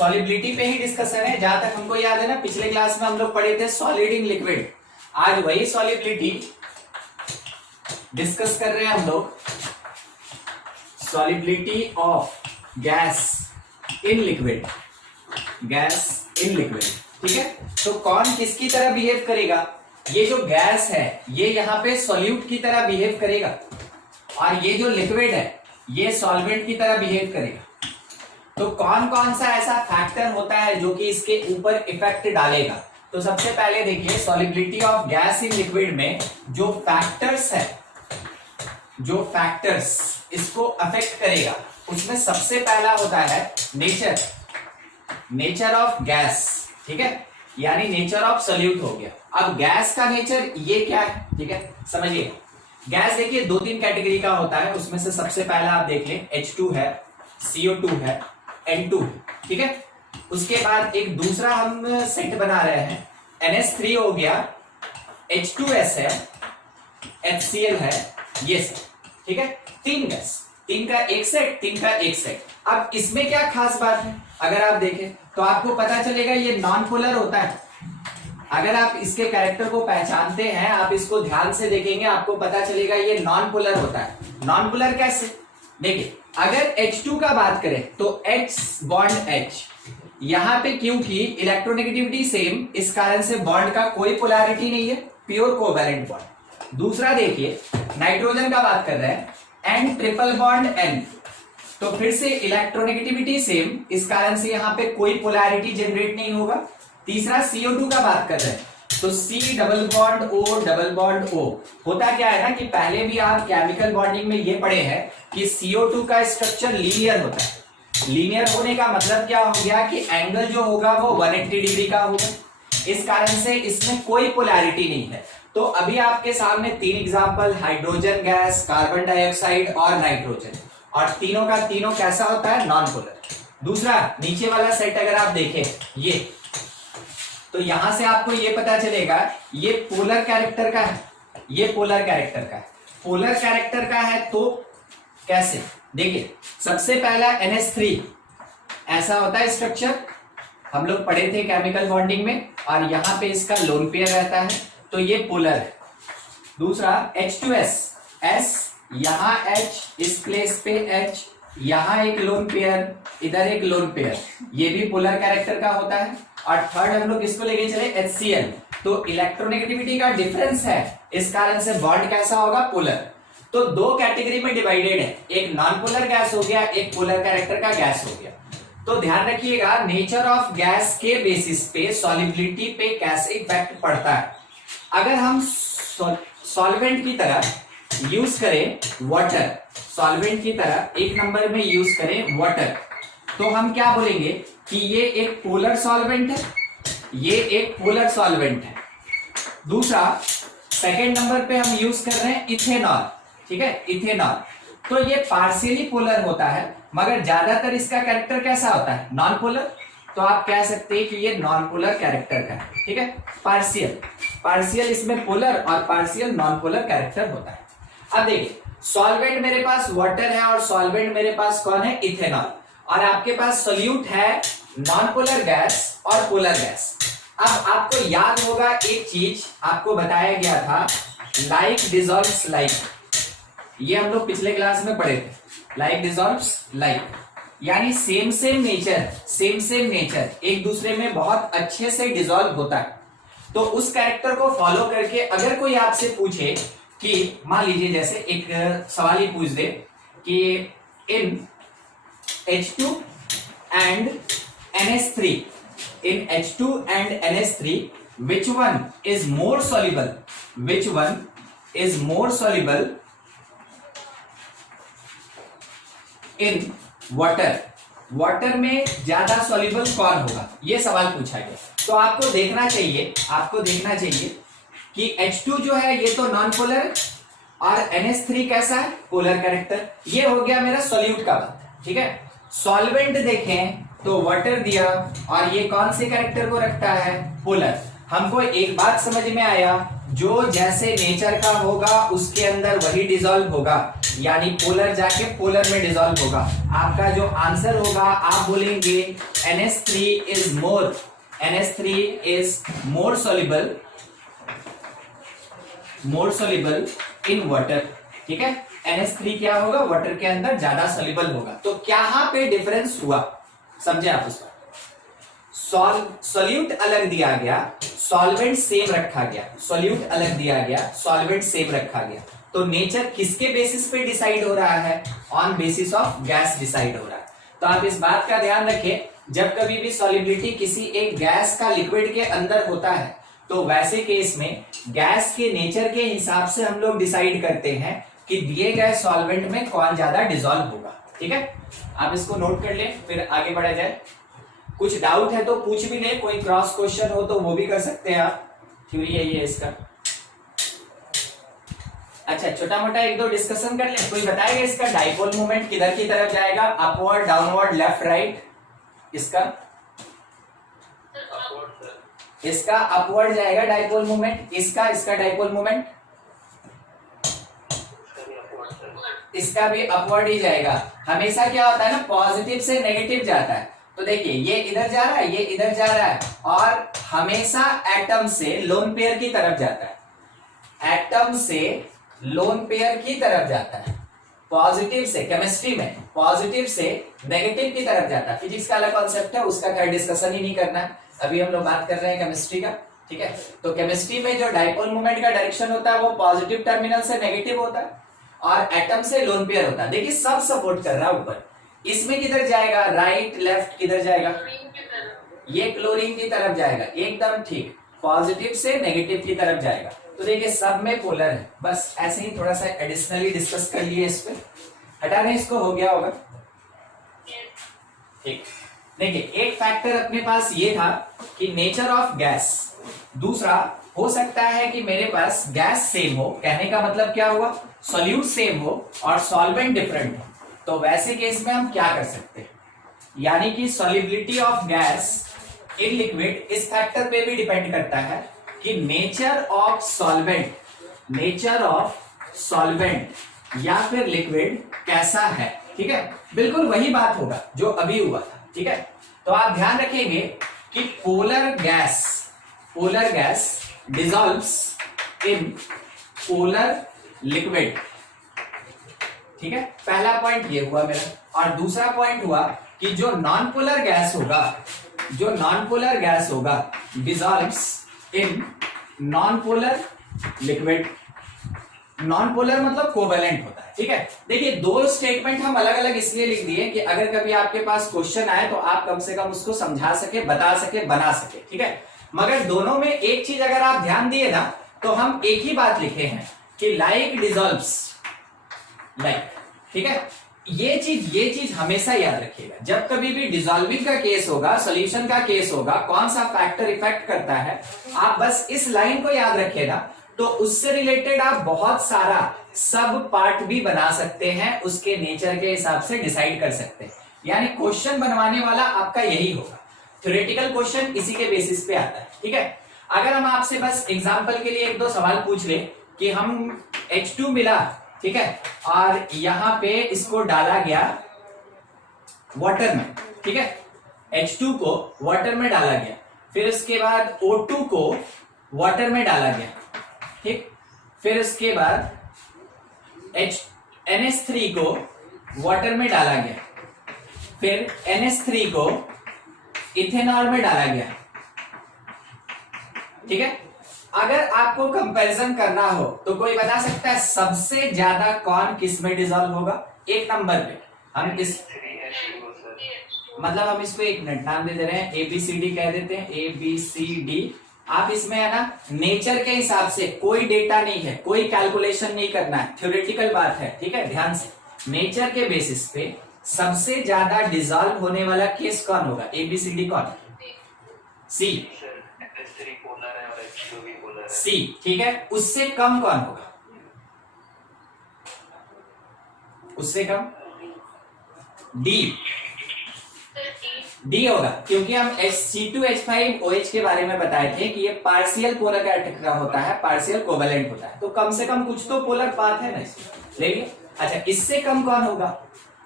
Solubility पे ही discussion है। जहां तक हमको याद है ना, पिछले क्लास में हम लोग पढ़े थे सॉलिड इन लिक्विड, आज वही सॉलिबिलिटी डिस्कस कर रहे हैं हम लोग। Solubility of gas in liquid, gas in liquid, ठीक है। तो कौन किसकी तरह बिहेव करेगा? ये जो गैस है ये यहाँ पे सॉल्यूट की तरह बिहेव करेगा, और ये जो लिक्विड है ये सॉल्वेंट की तरह बिहेव करेगा। तो कौन कौन सा ऐसा फैक्टर होता है जो कि इसके ऊपर इफेक्ट डालेगा? तो सबसे पहले देखिए, solubility of gas in liquid में जो फैक्टर्स है, जो फैक्टर्स इसको अफेक्ट करेगा, उसमें सबसे पहला होता है नेचर, नेचर ऑफ गैस, ठीक है, यानी नेचर ऑफ सॉल्यूट हो गया। अब गैस का नेचर ये क्या है, ठीक है, समझिए। गैस देखिए 2-3 कैटेगरी का होता है, उसमें से सबसे पहला आप देख लें H2 है, CO2 है, N2, ठीक है। उसके बाद एक दूसरा हम सेट बना रहे हैं, NH3 हो गया, H2S है, HCl है, ये सब, ठीक है। 3 गैस, 3 का एक सेट, 3 का एक सेट। अब इसमें क्या खास बात है, अगर आप देखें तो आपको पता चलेगा ये नॉन पोलर होता है। अगर आप इसके कैरेक्टर को पहचानते हैं, आप इसको ध्यान से देखेंगे, आपको पता चलेगा ये नॉन पोलर होता है। नॉन पोलर कैसे? देखिए, अगर H2 का बात करें तो H बॉन्ड H, यहां पे क्योंकि इलेक्ट्रोनेगेटिविटी सेम, इस कारण से बॉन्ड का कोई पोलैरिटी नहीं है, प्योर कोवैलेंट बॉन्ड। दूसरा देखिए, नाइट्रोजन का बात कर रहे हैं, N ट्रिपल बॉन्ड N, तो फिर से इलेक्ट्रोनेगेटिविटी सेम, इस कारण से यहां पे कोई पोलैरिटी जनरेट नहीं होगा। तीसरा CO2 का बात कर रहे हैं, तो C double bond O double bond O। होता क्या है ना कि पहले भी आप केमिकल बॉन्डिंग में ये पढ़े हैं कि CO2 का स्ट्रक्चर लीनियर होता है। लीनियर होने का मतलब क्या हो गया कि एंगल जो होगा वो 180 डिग्री का होगा, इस कारण से इसमें कोई पोलैरिटी नहीं है। तो अभी आपके सामने 3 example, hydrogen gas, carbon dioxide और नाइट्रोजन, और तीनों का तीनों कैसा होता है? Non polar. दूसरा नीचे वाला सेट अगर आप देखें ये, तो यहां से आपको ये पता चलेगा ये पोलर कैरेक्टर का है, ये पोलर कैरेक्टर का है। पोलर कैरेक्टर का है तो कैसे? देखिए, सबसे पहला NH3 ऐसा होता है स्ट्रक्चर, हम लोग पढ़े थे केमिकल बॉन्डिंग में, और यहां पे इसका लोन पेयर रहता है, तो ये पोलर है। दूसरा H2S, S यहां H, इस प्लेस पे H, यहां एक लोन पेयर, इधर एक लोन पेयर, ये भी पोलर कैरेक्टर का होता है। और थर्ड हम लोग इसको लेके चले HCl, तो इलेक्ट्रोनेगेटिविटी का डिफरेंस है, इस कारण से बॉन्ड कैसा होगा? पोलर। तो 2 कैटेगरी में डिवाइडेड है, एक नॉन पोलर गैस हो गया, एक पोलर कैरेक्टर का गैस हो गया। तो ध्यान रखिएगा, नेचर ऑफ गैस के बेसिस पे सॉलिबिलिटी पे कैसे इफेक्ट पड़ता है। अगर हम सॉल्वेंट की तरह यूज करें वाटर, सॉल्वेंट की तरह 1 नंबर में यूज करें वाटर, तो हम क्या बोलेंगे कि ये एक पोलर सॉल्वेंट है, ये एक पोलर सॉल्वेंट है। दूसरा, सेकेंड नंबर पे हम यूज कर रहे हैं इथेनॉल, ठीक है, इथेनॉल, तो ये पार्शियली पोलर होता है, मगर ज्यादातर इसका कैरेक्टर कैसा होता है? Non polar. तो आप कह सकते हैं कि ये नॉन पोलर कैरेक्टर का है, ठीक है। पार्शियल, पार्शियल इसमें पोलर और पार्शियल नॉन पोलर कैरेक्टर होता है। अब देखिए, सॉल्वेंट मेरे पास वाटर है और सॉल्वेंट मेरे पास कौन है? इथेनॉल, और आपके पास सोल्यूट है नॉन पोलर गैस और पोलर गैस। अब आपको याद होगा एक चीज आपको बताया गया था, लाइक डिसॉल्व्स लाइक, ये हम लोग पिछले क्लास में पढ़े थे, लाइक डिसॉल्व्स लाइक, यानी same same nature, same same nature एक दूसरे में बहुत अच्छे से डिसॉल्व होता है। तो उस कैरेक्टर को फॉलो करके अगर कोई आपसे पूछे कि, मान लीजिए जैसे एक सवाल ही पूछ दे कि इन H2 and NH3, in H2 and NH3, which one is more soluble? Which one is more soluble in water? Water में ज्यादा सॉल्युबल कौन होगा? ये सवाल पूछा गया। तो आपको देखना चाहिए, आपको देखना चाहिए कि H2 जो है ये तो नॉन पोलर, और NH3 कैसा है? Polar character. ये हो गया मेरा सॉल्यूट का बात, ठीक है। सॉल्वेंट देखें तो वाटर दिया, और ये कौन से कैरेक्टर को रखता है? पोलर। हमको एक बात समझ में आया, जो जैसे नेचर का होगा उसके अंदर वही डिसॉल्व होगा, यानी पोलर जाके पोलर में डिसॉल्व होगा। आपका जो आंसर होगा आप बोलेंगे NH3 is more soluble in water. ठीक है, NH3 क्या होगा, वाटर के अंदर ज्यादा सोल्यूबल होगा। तो क्या पे डिफरेंस हुआ, समझे आप उसको। सॉल्यूट अलग दिया गया, सॉल्वेंट सेम रखा गया, सॉल्यूट अलग दिया गया, सॉल्वेंट सेम रखा गया। तो नेचर किसके बेसिस पे डिसाइड हो रहा है, on basis of gas decide हो रहा है। तो आप इस बात का ध्यान रखें, जब कभी भी सॉल्युबिलिटी किसी एक गैस का लिक्विड के अंदर होता है तो वैसे केस में गैस के नेचर के हिसाब से हम लोग डिसाइड करते हैं कि दिए गए सॉल्वेंट में कौन ज्यादा डिसॉल्व होगा। ठीक है, आप इसको नोट कर लें, फिर आगे बढ़ा जाए। कुछ डाउट है तो पूछ भी ले, कोई क्रॉस क्वेश्चन हो तो वो भी कर सकते हैं आप, थ्योरी है ये इसका। अच्छा, छोटा मोटा एक दो डिस्कशन कर ले। कोई बताएगा इसका डाइपोल मोमेंट किधर की तरफ जाएगा, अपवर्ड, डाउनवर्ड, लेफ्ट, राइट? इसका अपवर्ड जाएगा डाइपोल मोमेंट, इसका डाइपोल मोमेंट इसका भी अपवर्ड ही जाएगा। हमेशा क्या होता है ना, पॉजिटिव से नेगेटिव जाता है। तो देखिए ये इधर जा रहा है, ये इधर जा रहा है, और हमेशा एटम से लोन पेयर की तरफ जाता है, एटम से लोन पेयर की तरफ जाता है। पॉजिटिव से, केमिस्ट्री में पॉजिटिव से नेगेटिव की तरफ जाता है। फिजिक्स का अलग कॉन्सेप्ट है, उसका खैर डिस्कशन ही नहीं करना है, अभी हम लोग बात कर रहे हैं केमिस्ट्री का। ठीक है, तो केमिस्ट्री में जो डाइपोल मोमेंट का डायरेक्शन होता है वो पॉजिटिव टर्मिनल से नेगेटिव होता है और एटम से लोन पेयर होता है। देखिए सब सपोर्ट कर रहा है ऊपर। इसमें किधर जाएगा, राइट लेफ्ट किधर जाएगा, ये क्लोरीन की तरफ जाएगा, एकदम ठीक, पॉजिटिव से नेगेटिव की तरफ जाएगा। तो देखिए सब में पोलर है, बस ऐसे ही थोड़ा सा एडिशनली डिस्कस कर लिए। इस पे हटा दें, इसको हो गया होगा। ठीक, देखिए एक फैक्टर अपने पास ये था कि नेचर ऑफ गैस। दूसरा हो सकता है कि मेरे पास गैस सेम हो, कहने का मतलब क्या हुआ, सॉल्यूट सेम हो और सॉल्वेंट डिफरेंट हो। तो वैसे केस में हम क्या कर सकते हैं, यानी कि solubility of gas in liquid इस फैक्टर पे भी डिपेंड करता है कि नेचर ऑफ सॉल्वेंट या फिर लिक्विड कैसा है। ठीक है, बिल्कुल वही बात होगा जो अभी हुआ था। ठीक है, तो आप ध्यान रखेंगे कि polar gas dissolves in polar liquid. ठीक है, पहला पॉइंट ये हुआ मेरा। और दूसरा पॉइंट हुआ कि जो नॉन पोलर गैस होगा dissolves in non polar liquid. Non polar मतलब कोवेलेंट होता है। ठीक है, देखिए दो स्टेटमेंट हम अलग अलग इसलिए लिख दिए कि अगर कभी आपके पास क्वेश्चन आए तो आप कम से कम उसको समझा सके, बता सके, बना सके। ठीक है, मगर दोनों में एक चीज अगर आप ध्यान दिए ना तो हम एक ही बात लिखे हैं कि लाइक डिसॉल्व्स लाइक। ठीक है, ये चीज हमेशा याद रखिएगा। जब कभी भी डिसॉल्विंग का केस होगा, सॉल्यूशन का केस होगा, कौन सा फैक्टर इफेक्ट करता है, आप बस इस लाइन को याद रखिएगा। तो उससे रिलेटेड आप बहुत सारा सब पार्ट भी बना सकते हैं, उसके नेचर के हिसाब से डिसाइड कर सकते हैं। यानी क्वेश्चन बनवाने वाला आपका यही होगा। थ्योरेटिकल क्वेश्चन इसी के बेसिस पे आता है। ठीक है, अगर हम आपसे बस एग्जांपल के लिए एक दो सवाल पूछ ले कि हम H2 मिला, ठीक है, और यहां पे इसको डाला गया वाटर में। ठीक है, H2 को वाटर में डाला गया, फिर उसके बाद O2 को वाटर में डाला गया। ठीक, फिर उसके बाद NH3 को वाटर में डाला गया, फिर NH3 को इथेनॉल में डाला गया। ठीक है, अगर आपको कंपैरिजन करना हो तो कोई बता सकता है सबसे ज्यादा कौन किस में डिसॉल्व होगा? एक नंबर पे हम इस मतलब हम इसको एक मिनट नाम दे रहे हैं, ABCD कह देते हैं, ABCD। आप इसमें है ना नेचर के हिसाब से, कोई डेटा नहीं है, कोई कैलकुलेशन नहीं करना है, थ्योरेटिकल बात है। ठीक है, ध्यान से नेचर के बेसिस पे सबसे ज्यादा डिसॉल्व होने वाला केस कौन होगा? ABCD कौन? सी। सी, ठीक है, उससे कम कौन होगा? उससे कम डी। डी होगा, क्योंकि हम C2H5OH के बारे में बताए थे कि ये पार्शियल पोलर का होता है, पार्शियल कोवेलेंट होता है, तो कम से कम कुछ तो पोलर पाथ है ना इसमें, लेकिन अच्छा इससे कम कौन होगा?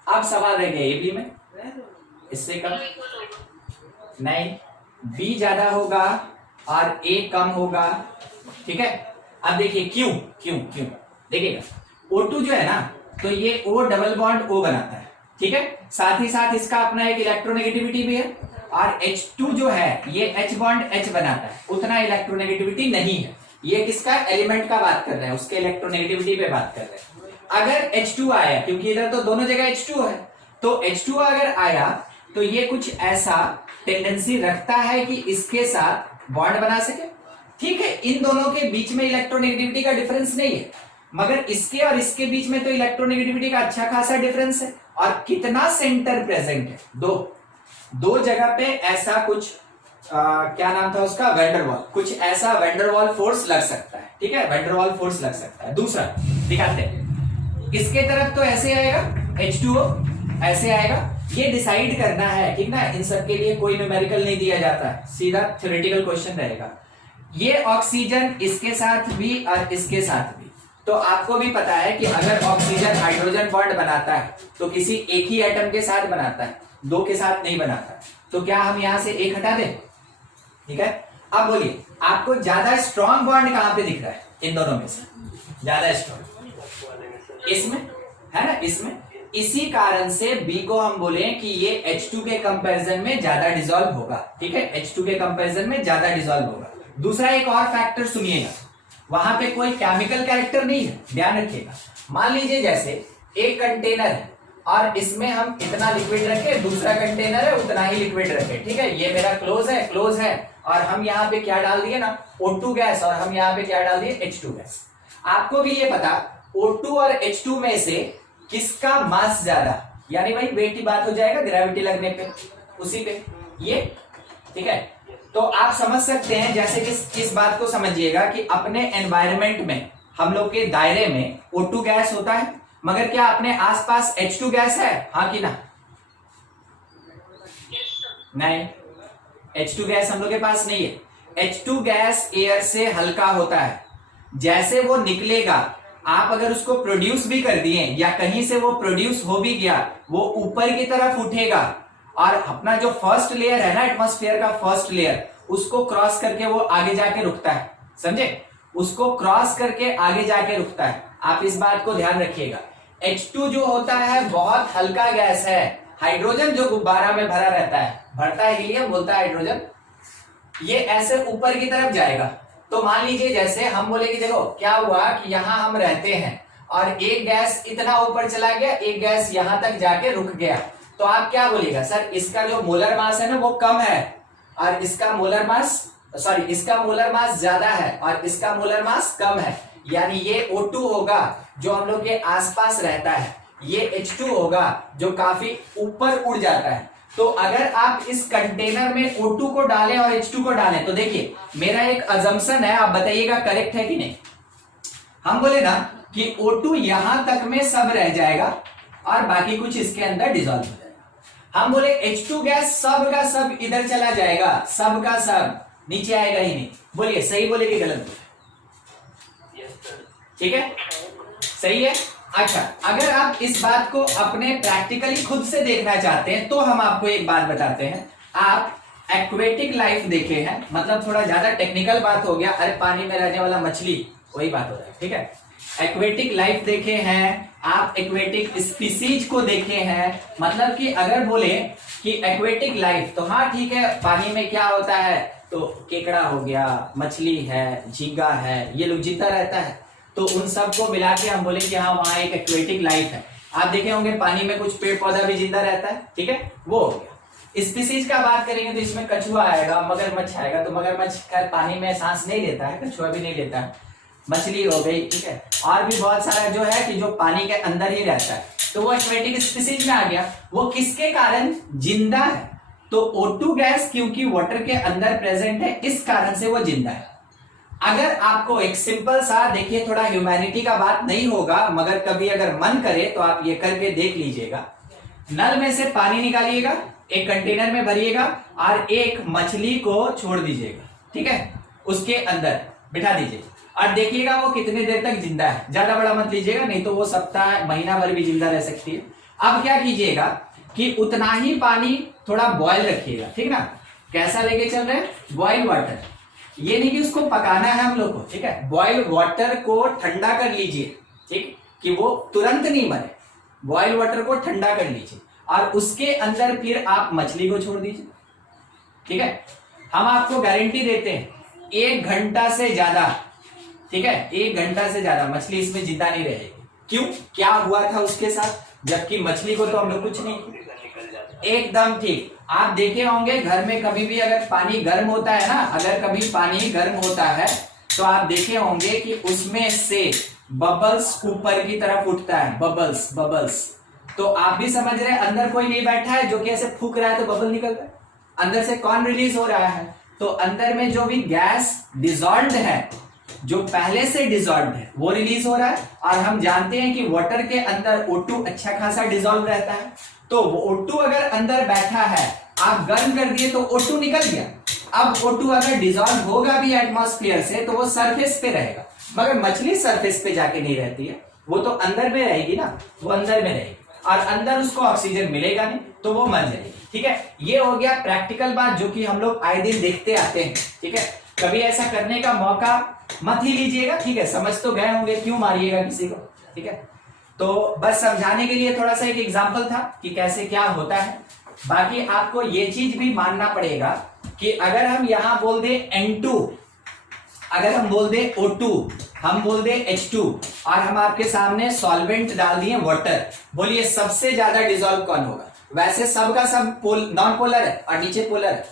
अब सवाल रह गया AB में, इससे कम नहीं, B ज्यादा होगा और A कम होगा, ठीक है। अब देखिए क्यों क्यों क्यों, देखिएगा O2 जो है ना, तो ये O डबल बॉन्ड O बनाता है, ठीक है, साथ ही साथ इसका अपना एक इलेक्ट्रोनेगेटिविटी भी है, और H2 जो है ये H बॉन्ड H बनाता है, उतना इलेक्ट्रोनेगेटिविटी नहीं है। ये किसका एलिमेंट का बात कर रहे हैं, उसके इलेक्ट्रोनेगेटिविटी पे बात कर रहे हैं। अगर H2 आया, क्योंकि इधर तो दोनों जगह H2 है, तो H2 अगर आया तो ये कुछ ऐसा टेंडेंसी रखता है कि इसके साथ बॉन्ड बना सके, ठीक है। इन दोनों के बीच में इलेक्ट्रोनेगेटिविटी का डिफरेंस नहीं है, मगर इसके और इसके बीच में तो इलेक्ट्रोनेगेटिविटी का अच्छा खासा डिफरेंस है। और कितना सेंटर प्रेजेंट है, दो जगह पे ऐसा कुछ क्या नाम था उसका, वैंडरवॉल, कुछ ऐसा वैंडरवॉल फोर्स लग सकता है, ठीक है, वैंडरवॉल फोर्स लग सकता है। दूसरा दिखाते हैं, इसके तरफ तो ऐसे आएगा H2O, ऐसे आएगा, ये डिसाइड करना है, ठीक ना। इन सब के लिए कोई न्यूमेरिकल नहीं दिया जाता है, सीधा थ्योरेटिकल क्वेश्चन रहेगा। ये ऑक्सीजन इसके साथ भी और इसके साथ भी, तो आपको भी पता है कि अगर ऑक्सीजन हाइड्रोजन बॉन्ड बनाता है तो किसी एक ही एटम के साथ बनाता है, दो के साथ नहीं बनाता। तो क्या हम यहां से एक हटा दें, ठीक है। अब बोलिए आपको ज्यादा स्ट्रॉन्ग बॉन्ड कहां पे दिख रहा है इन दोनों में से, ज्यादा स्ट्रॉन्ग इसमें है ना, इसमें। इसी कारण से बी को हम बोले कि ये H2 के कंपैरिजन में ज्यादा डिसॉल्व होगा, ठीक है, H2 के कंपैरिजन में ज्यादा डिसॉल्व होगा। दूसरा एक और फैक्टर सुनिएगा, वहां पे कोई केमिकल कैरेक्टर नहीं है, ध्यान रखिएगा। मान लीजिए जैसे एक कंटेनर है और इसमें हम इतना लिक्विड रखे, दूसरा कंटेनर है उतना ही लिक्विड रखे, ठीक है, ये मेरा क्लोज है और हम यहाँ पे क्या डाल दिए ना, O2 गैस, और हम यहाँ पे क्या डाल दिए, H2 गैस। आपको भी ये पता O2 और H2 में से किसका मास ज्यादा, यानी भाई वेट की बात हो जाएगा ग्रेविटी लगने पे, उसी पे ये, ठीक है। तो आप समझ सकते हैं, जैसे कि इस बात को समझिएगा कि अपने एनवायरनमेंट में, हम लोग के दायरे में O2 गैस होता है, मगर क्या अपने आसपास H2 गैस है, हाँ कि ना? नहीं, H2 गैस हम लोग के पास नहीं है। H2 गैस एयर से हल्का होता है, जैसे वो निकलेगा, आप अगर उसको प्रोड्यूस भी कर दिए या कहीं से वो प्रोड्यूस हो भी गया, वो ऊपर की तरफ उठेगा और अपना जो फर्स्ट लेयर है ना, एटमॉस्फेयर का फर्स्ट लेयर, उसको क्रॉस करके वो आगे जाके रुकता है, समझे, उसको क्रॉस करके आगे जाके रुकता है। आप इस बात को ध्यान रखिएगा। H2 जो होता है बहुत हल्का गैस है, हाइड्रोजन जो गुब्बारा में भरा रहता है, भरता है हीलियम, बोलता है हाइड्रोजन, ये ऐसे ऊपर की तरफ जाएगा। तो मान लीजिए जैसे हम बोले कि देखो क्या हुआ कि यहां हम रहते हैं और एक गैस इतना ऊपर चला गया, एक गैस यहां तक जाके रुक गया, तो आप क्या बोलेगा, सर इसका जो मोलर मास है ना वो कम है और इसका मोलर मास ज्यादा है और इसका मोलर मास कम है, यानी ये O2 होगा जो हम लोग के आसपास रहता है, ये H2 होगा जो काफी ऊपर उड़ जाता है। तो अगर आप इस कंटेनर में O2 को डालें और H2 को डालें, तो देखिए मेरा एक अजम्पशन है, आप बताइएगा करेक्ट है कि नहीं। हम बोले ना कि O2 यहां तक में सब रह जाएगा और बाकी कुछ इसके अंदर डिसॉल्व हो जाएगा। हम बोले H2 गैस सब का सब इधर चला जाएगा, सब का सब नीचे आएगा ही नहीं। बोलिए सही बोले कि गलत बोले, ठीक है, सही है। अच्छा, अगर आप इस बात को अपने प्रैक्टिकली खुद से देखना चाहते हैं तो हम आपको एक बात बताते हैं। आप एक्वेटिक लाइफ देखे हैं, मतलब थोड़ा ज्यादा टेक्निकल बात हो गया, अरे पानी में रहने वाला मछली, वही बात हो रहा है, ठीक है। एक्वेटिक लाइफ देखे हैं आप, एक्वेटिक स्पीसीज को देखे हैं, मतलब कि अगर बोले कि एक्वेटिक लाइफ, तो हाँ ठीक है, पानी में क्या होता है, तो केकड़ा हो गया, मछली है, झींगा है, ये लोग जिंदा रहता है, तो उन सब को मिला के हम बोले कि हाँ वहां एक एक्वेटिक लाइफ है। आप देखे होंगे पानी में कुछ पेड़ पौधा भी जिंदा रहता है, ठीक है, वो हो गया। स्पीसीज का बात करेंगे तो इसमें कछुआ आएगा, मगरमच्छ आएगा, तो मगरमच्छ खैर पानी में सांस नहीं लेता है, कछुआ भी नहीं लेता है, मछली हो गई, ठीक है, और भी बहुत सारा जो है कि जो पानी के अंदर ही रहता है, तो वो एक्वेटिक स्पीसीज में आ गया। वो किसके कारण जिंदा है, तो O2 गैस क्योंकि वाटर के अंदर प्रेजेंट है, इस कारण से वो जिंदा है। अगर आपको एक सिंपल सा, देखिए थोड़ा ह्यूमैनिटी का बात नहीं होगा, मगर कभी अगर मन करे तो आप ये करके देख लीजिएगा। नल में से पानी निकालिएगा, एक कंटेनर में भरिएगा और एक मछली को छोड़ दीजिएगा, ठीक है, उसके अंदर बिठा दीजिए और देखिएगा वो कितने देर तक जिंदा है। ज्यादा बड़ा मत लीजिएगा, नहीं तो वो सप्ताह महीना भर भी जिंदा रह सकती है। अब क्या कीजिएगा कि उतना ही पानी थोड़ा बॉयल रखिएगा, ठीक ना। कैसा लेके चल रहे हैं? Boil water. ये नहीं कि उसको पकाना है हम लोग को, ठीक है। बॉयल वाटर को ठंडा कर लीजिए, ठीक, कि वो तुरंत नहीं मरे। बॉयल वाटर को ठंडा कर लीजिए और उसके अंदर फिर आप मछली को छोड़ दीजिए, ठीक है। हम आपको गारंटी देते हैं 1 घंटा से ज्यादा, ठीक है, 1 घंटा से ज्यादा मछली इसमें जिंदा नहीं रहेगी। क्यों? क्या हुआ था उसके साथ? जबकि मछली को तो हम लोग कुछ नहीं, एकदम ठीक। आप देखे होंगे घर में कभी भी अगर पानी गर्म होता है ना, अगर कभी पानी गर्म होता है तो आप देखे होंगे कि उसमें से बबल्स ऊपर की तरफ उठता है, बबल्स बबल्स। तो आप भी समझ रहे हैं अंदर कोई नहीं बैठा है जो कि ऐसे फूक रहा है तो बबल निकल रहा है। अंदर से कौन रिलीज हो रहा है? तो अंदर में जो भी गैस डिसॉल्व्ड है, जो पहले से डिसॉल्व्ड है, वो रिलीज हो रहा है। और हम जानते हैं कि वाटर के अंदर O2 अच्छा खासा डिसॉल्व रहता है। तो O2 अगर अंदर बैठा है, आप गर्म कर दिए तो O2 निकल गया। अब O2 अगर डिसॉल्व होगा भी एटमॉस्फेयर से तो वो सरफेस पे रहेगा, मगर मछली सरफेस पे जाके नहीं रहती है, वो तो अंदर में रहेगी ना, वो अंदर में रहेगी और अंदर उसको ऑक्सीजन मिलेगा नहीं तो वो मर जाएगी, ठीक है। ये हो गया प्रैक्टिकल बात जो कि हम लोग आए दिन देखते आते हैं, ठीक है। कभी ऐसा करने का मौका मत ही लीजिएगा, ठीक है। समझ तो गए होंगे, क्यों मारिएगा किसी को, ठीक है। तो बस समझाने के लिए थोड़ा सा एक एग्जांपल था कि कैसे क्या होता है। बाकी आपको ये चीज भी मानना पड़ेगा कि अगर हम यहां बोल दे N2, अगर हम बोल दे O2, हम बोल दे H2 और हम आपके सामने सॉल्वेंट डाल दिए वाटर, बोलिए सबसे ज्यादा डिसॉल्व कौन होगा? वैसे सबका सब नॉन पोलर है और नीचे पोलर है,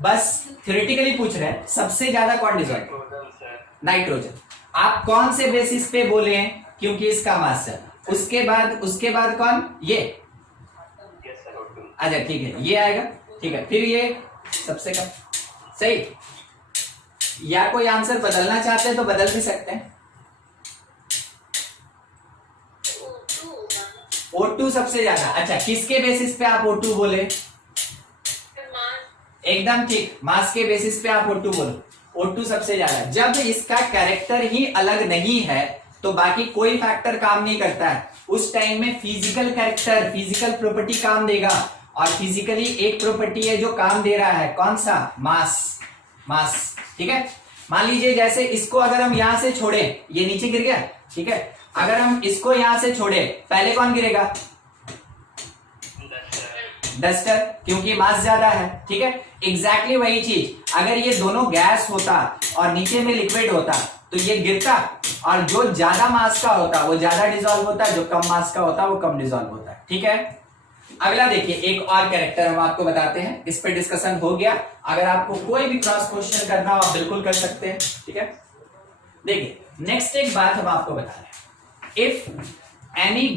बस थ्योरेटिकली पूछ रहे हैं सबसे ज्यादा कौन डिसॉल्व? नाइट्रोजन। आप कौन से बेसिस पे बोले हैं? क्योंकि इसका मास है। उसके बाद कौन? ये, अच्छा ठीक है, ये आएगा, ठीक है। फिर ये सबसे कम, सही। या कोई आंसर बदलना चाहते हैं तो बदल भी सकते हैं। O2 सबसे ज्यादा। अच्छा, किसके बेसिस पे आप O2 बोले? एकदम ठीक, मास के बेसिस पे आप O2 बोलो। O2 सबसे ज्यादा। जब इसका कैरेक्टर ही अलग नहीं है तो बाकी कोई फैक्टर काम नहीं करता है। उस टाइम में फिजिकल कैरेक्टर, फिजिकल प्रॉपर्टी काम देगा और फिजिकली एक प्रॉपर्टी है जो काम दे रहा है, कौन सा? मास, मास, ठीक है। मान लीजिए जैसे इसको अगर हम यहां से छोड़े, ये नीचे गिर गया, ठीक है। अगर हम इसको यहां से छोड़े, पहले कौन गिरेगा? डस्टर, क्योंकि मास ज्यादा है, ठीक है। एग्जैक्टली वही चीज अगर ये दोनों गैस होता और नीचे में लिक्विड होता तो ये गिरता और जो ज्यादा मास का होता वो ज्यादा डिसॉल्व होता है, जो कम मास का होता वो कम डिसॉल्व होता है, ठीक है। अगला देखिए, एक और कैरेक्टर हम आपको बताते हैं, इस पे डिस्कशन हो गया। अगर आपको कोई भी क्रॉस क्वेश्चन करना हो आप बिल्कुल कर सकते हैं, ठीक है। देखिए नेक्स्ट एक बात हम आपको बता रहे हैं, if any